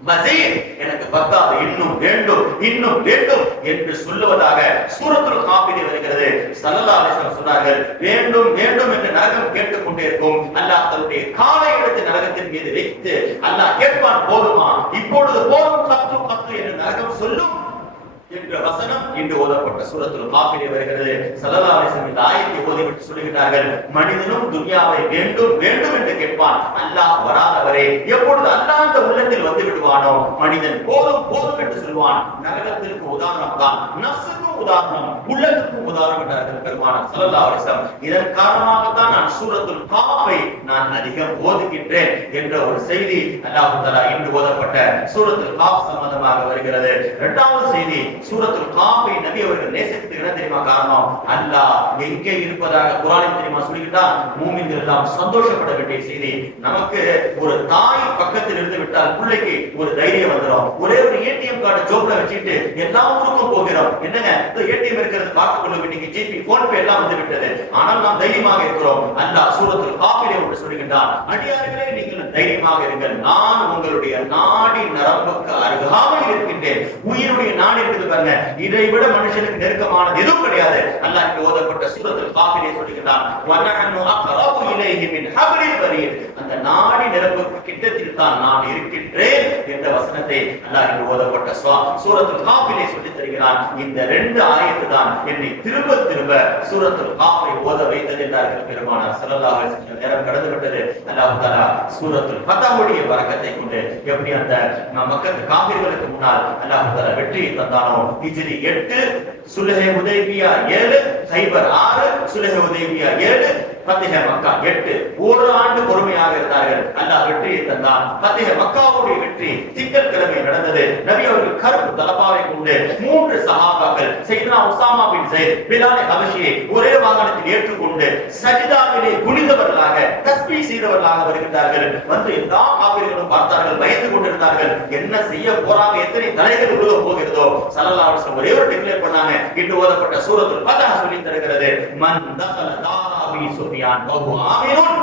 மஸீத், எனக்கு பத்தாது, இன்னும் வேண்டும் இன்னும் வேண்டும் என்று சொல்லுவதாக சூரத்துல் காஃபிலே வருகிறது. ஸல்லல்லாஹு அலைஹி வஸல்லம் சொன்னார்கள், வேண்டும் வேண்டும் என்று நரகம் கேட்டுக்கொண்டே இருக்கும். அல்லாஹ் தன்னுடைய காலை எடுத்து நரகத்தின் மீது வைத்து அல்லாஹ் கேட்பான், போதுமா, இப்பொழுது போதும், கத்து கத்து என்று நரகம் சொல்லும் என்ற வசனம் இன்று ஓதப்பட்ட சூரத்துல் காஃபிலே வருகிறது. ஸல்லல்லாஹு அலைஹி வஸல்லம் இந்த ஆயத்தை ஓதிவிட்டு சொல்லுகிறார்கள், மனிதனும் துன்யாவை வேண்டும் வேண்டும் என்று கேட்பான், அல்லாஹ் வராதவரே எப்பொழுது அல்லாஹ் அந்த உள்ளத்தில் வந்து விடுவானோ மனிதன் போதும் போதும் என்று சொல்வான். நரகத்திற்கு உதாரணம் தான் நஃப்ஸுக்கு உதாரணம், உள்ளத்துக்கு உதாரணம் என்றார்கள் பெருமானார் ஸல்லல்லாஹு அலைஹி வஸல்லம். இதன் காரணமாக தான் நான் சூரத்துல் காஃபை நான் அதிகம் ஓதுகின்றேன் என்ற ஒரு செய்தி அல்லாஹ் தஆலா இன்று ஓதப்பட்ட சூரத்துல் காஃப் சம்பந்தமாக வருகிறது. இரண்டாவது செய்தி, சூரத்துல் காஃபை நபி அவர்கள் நேசித்தது என்ன தெரியுமா காரணம்? அல்லாஹ் எங்கே இருப்பதாக குர்ஆனில் தெரியுமா சொல்லிட்டான், மூமின்கள் எல்லாம் சந்தோஷப்பட வேண்டிய செய்தி. நமக்கு ஒரு தாய் பக்கத்தில் இருந்து விட்டால் பிள்ளைக்கு ஒரு தைரியம் வந்துடும். ஒரே ஒரு ஏடிஎம் கார்டு ஜோப்ல வச்சுட்டு எல்லா ஊருக்கும் போகிறோம். என்னங்க, இந்த ஏடிஎம் இருக்கிறது பார்த்துக் கொள்ள வேண்டிய ஜிபி போன் பே எல்லாம் வந்து விட்டது, ஆனால் நாம் தைரியமாக இருக்கிறோம். அல்லாஹ் சூரத்துல் காஃபிலே ஒன்று சொல்லுகின்றான், அடியார்களே நீங்கள் தைரியமாக இருங்கள், நான் உங்களுடைய நாடி நரம்புக்கு அருகாமல் இருக்கின்றேன். உயிருடைய நாடி இருக்குது பாருங்க, இதை விட மனுஷனுக்கு நெருக்கமானது எதுவும் கிடையாது. அல்லாஹ் இங்கு ஓதப்பட்ட சூரத்துல் காஃபிலே சொல்லுகிறான், வனஹனு அக்ரபு இலைஹி மின் ஹப்லில் வரீத், அந்த நாடி நரம்புக்கு கிட்டத்தில் தான் நான் இருக்கின்றேன் என்ற வசனத்தை அல்லாஹ் இங்கு ஓதப்பட்ட சூரத்துல் காஃபிலே சொல்லித் தருகிறான். இந்த 2 ஆயத்து தான் என்னை திரும்ப திரும்ப சூரத்துல் காஃபை ஓத வைத்தது என்றார்கள் பெருமானார் ஸல்லல்லாஹு அலைஹி வஸல்லம். நேரம் கடந்து விட்டது. அல்லாஹ் தஆலா சூரத்துல் ஃபத்ஹுடைய பரக்கத்தை கொண்டு எப்படி அந்த மக்கள் காஃபிர்களுக்கு முன்னால் அல்லாஹ் தஆலா வெற்றியை தந்தானோ, ஹிஜ்ரி 8, சுல்ஹே ஹுதைபியா 7, கைபர் 6, சுல்ஹே ஹுதைபியா 7, பத்திக மக்கா 8 ஒரு ஆண்டு பொறுமையாக இருந்தார்கள். அல்லாஹ் வெற்றியை தந்தான். பத்திக மக்காவுடைய வெற்றி திங்கள் கிழமை நடந்தது. நபி அவர்கள் கருப்பு தலப்பாவை கொண்டு 3 சஹாபாக்கள் சையதுனா உஸாமா பின் ஸைத், பிலால் ஹபஷியை ஒரே வாகனத்தில் ஏற்றுக்கொண்டு சஜிதாவிலே குனிந்தவர்களாக தஸ்பீஹ் செய்தவர்களாக வருகிறார்கள். வந்து எல்லா காபிர்களும் பார்த்தார்கள், பயந்து கொண்டிருந்தார்கள். என்ன செய்ய போறாங்க, எத்தனை தலைகள் உருவ போகிறதோ. ஸல்லல்லாஹு அலைஹி வஸல்லம் ஒரே ஒரு டிக்ளேர் பண்ணாங்க. இன்று ஓதப்பட்ட சூரத்துல் ஃபத்ஹ் சொல்லி தருகிறது, மன் தகல தாபி சுஃபியான் வஹு ஆமினுன்.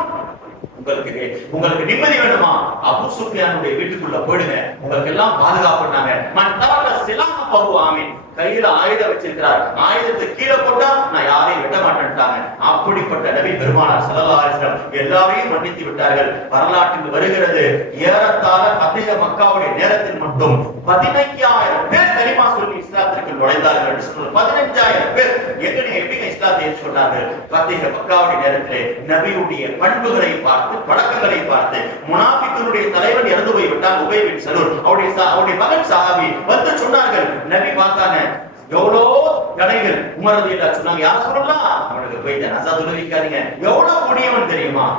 உங்களுக்கு நிம்மதி வேணுமா, அபூ சுஃபியானுடைய வீட்டுக்குள்ள போயிடுங்க, உங்களுக்கு எல்லாம் பாதுகாப்புனாங்க. மன் தகல சிலாஹ வஹு ஆமின். கையில ஆயுதம் வச்சிருக்கிறார், ஆயுதத்தை கீழே போட்டா நான் யாரையும் வெட்ட மாட்டேன்ட்டாங்க. அப்படிப்பட்ட நபி பெருமானார் ஸல்லல்லாஹு அலைஹி வஸல்லம் எல்லாரையும் மன்னித்து விட்டார்கள். வரலாற்றில் வருகிறது, ஏறத்தாழ பத்திக மக்காவுடைய நேரத்தில் மட்டும் 15000 பேர் கலிமா சொல்லி இஸ்லாத்திற்கு நுழைந்தார்கள் என்று சொன்னார். 15000 பேர் எப்படிங்க இஸ்லாத்தை ஏற்றுக்கொண்டார்கள்? பத்திக மக்காவுடைய நேரத்திலே நபியுடைய பண்புகளை பார்த்து, பழக்கங்களை பார்த்து, முனாஃபிக்குடைய தலைவன் இறந்து போய் விட்டான், உபை பின் சலூல். அவருடைய மகன் சஹாபி வந்து சொன்னார்கள், நபி பார்த்தாங்க, எவ்வளோ கடைகள் உமர் ரலியல்லாஹு சொன்னாங்க, யார சொல்லலாம், அவனுக்கு போய் ஜனாஸா தொழுவிக்காதீங்க. எவ்வளவு முடியவன் தெரியுமா?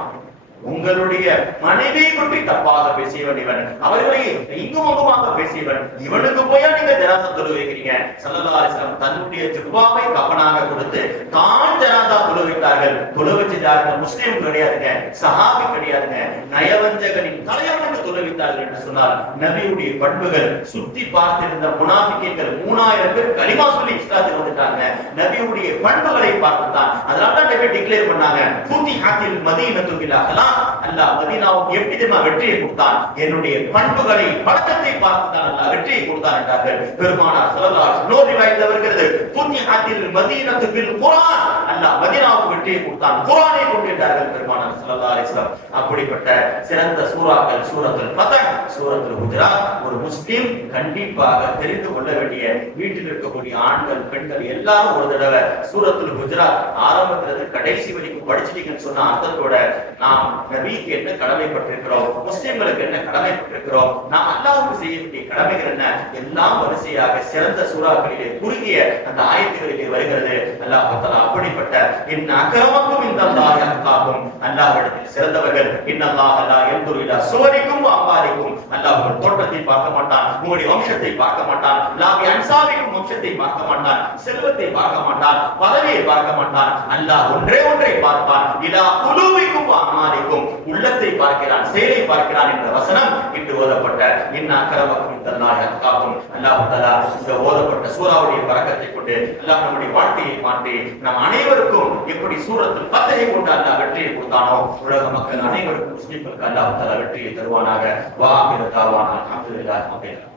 உங்களுடைய மனைவியை பற்றி தப்பாக பேசியவன் இவன், அவர்களை இங்கும் அங்குமாக பேசியவன், இவனுக்கு போய் நீங்க ஜனாஸா தொழு வைக்கிறீங்க. ஸல்லல்லாஹு அலைஹி வஸல்லம் தன்னுடைய ஜுப்பாவை கஃனாக கொடுத்து தான் ஜனாஸா தொழு வைத்தார்கள். தொழு வச்சதாங்க முஸ்லிம் கிடையாதுங்க, சஹாபி கிடையாதுங்க, நயவஞ்சகனின் தலைவனுக்கு தொழு வைத்தார்கள் என்று சொன்னால் நபியுடைய பண்புகள். சுத்தி பார்த்திருந்த முனாஃபிக்குகள் 3000 பேர் கலிமா சொல்லி இஸ்லாத்துக்கு வந்துட்டாங்க, நபியுடைய பண்புகளை பார்த்துதான். அதனால தான் நபி டிக்ளேர் பண்ணாங்க, ஃபுதிஹத்தில் மதீனத்து பில் அல்லாஹ் மதீனாவுக்கு எப்படி தெரியுமா வெற்றியை கொடுத்தான்? என்னுடைய பண்புகளை, பழக்கத்தை பார்த்துதான் அல்லாஹ் வெற்றியை கொடுத்தான் என்றார்கள் பெருமானார் ஸல்லல்லாஹு அலைஹி வஸல்லம். ரிவாயத்தில் வருகிறது, ஃபுதிஹத்தில் மதீனத்து பில் குர்ஆன். அல்லாஹ் மதீனாவுக்கு வெற்றியை கொடுத்தான், குர்ஆனை கொண்டார்கள் பெருமானார் ஸல்லல்லாஹு அலைஹி வஸல்லம். அப்படிப்பட்ட சிறந்த சூறாக்கள் சூரத்துல் ஃபத்ஹ், சூரத்துல் ஹுஜராத். ஒரு முஸ்லிம் கண்டிப்பாக தெரிந்து கொள்ள வேண்டிய, வீட்டில் இருக்கக்கூடிய ஆண்கள் பெண்கள் எல்லாரும் ஒரு தடவை சூரத்துல் ஹுஜராத் ஆரம்பத்திலிருந்து கடைசி வரைக்கும் படிச்சிட்டீங்கன்னு சொன்ன அர்த்தத்தோட நாம் நபிக்கு என்ன கடமைப்பட்டிருக்கிறோம், முஸ்லிம்களுக்கு என்ன கடமைப்பட்டிருக்கிறோம், நாம் அல்லாஹ்வுக்கு செய்ய வேண்டிய கடமைகள் என்ன, எல்லாம் வரிசையாக சிறந்த சூறாக்களிலே குறுகிய அந்த ஆயத்துகளிலே வருகிறது. அல்லாஹ் தஆலா அப்படிப்பட்ட இன்ன அக்ரமக்கும் இன்தல்லாஹி அத்காக்கும், அல்லாஹ்விடத்தில் சிறந்தவர்கள். இன்னல்லாஹ லா யன்துரு இலா சுவரிக்கும் வ அம்வாலிக்கும். அல்லாஹ் உங்கள் தோற்றத்தை பார்க்க மாட்டான், உங்களுடைய வம்சத்தை பார்க்க மாட்டான், லாபி அன்சாபிக்கும் வம்சத்தை பார்க்க மாட்டான், செல்வத்தை பார்க்க மாட்டான், பதவியை பார்க்க மாட்டான். அல்லாஹ் ஒன்றே ஒன்றை பார்ப்பான், இலா குலூபிக்கும் வ அமாலிக்கும். உள்ளத்தை பார்க்கிறான், செயலை பார்க்கிறான் என்ற வசனம் இன்று ஓதப்பட்ட இன்ன அக்ரமக்கும் இன்தல்லாஹி அத்காக்கும். அல்லாஹ் தஆலா இந்த ஓதப்பட்ட சூராவுடைய பரக்கத்தை கொண்டு அல்லாஹ் நம்முடைய வாழ்க்கையை மாற்றி நம் அனைவருக்கும் எப்படி சூரத்துல் ஃபத்ஹை கொண்டு அல்லாஹ் வெற்றியை கொடுத்தானோ, உலக மக்கள் அனைவருக்கும் முஸ்லிம்களுக்கு அல்லாஹ் தஆலா வெற்றியை தருவானாக. வா ஆகிரு தாவானா அல்ஹம்துலில்லாஹி ரப்பில் ஆலமீன்.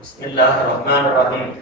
பிஸ்மில்லாஹிர் ரஹ்மானிர் ரஹீம்.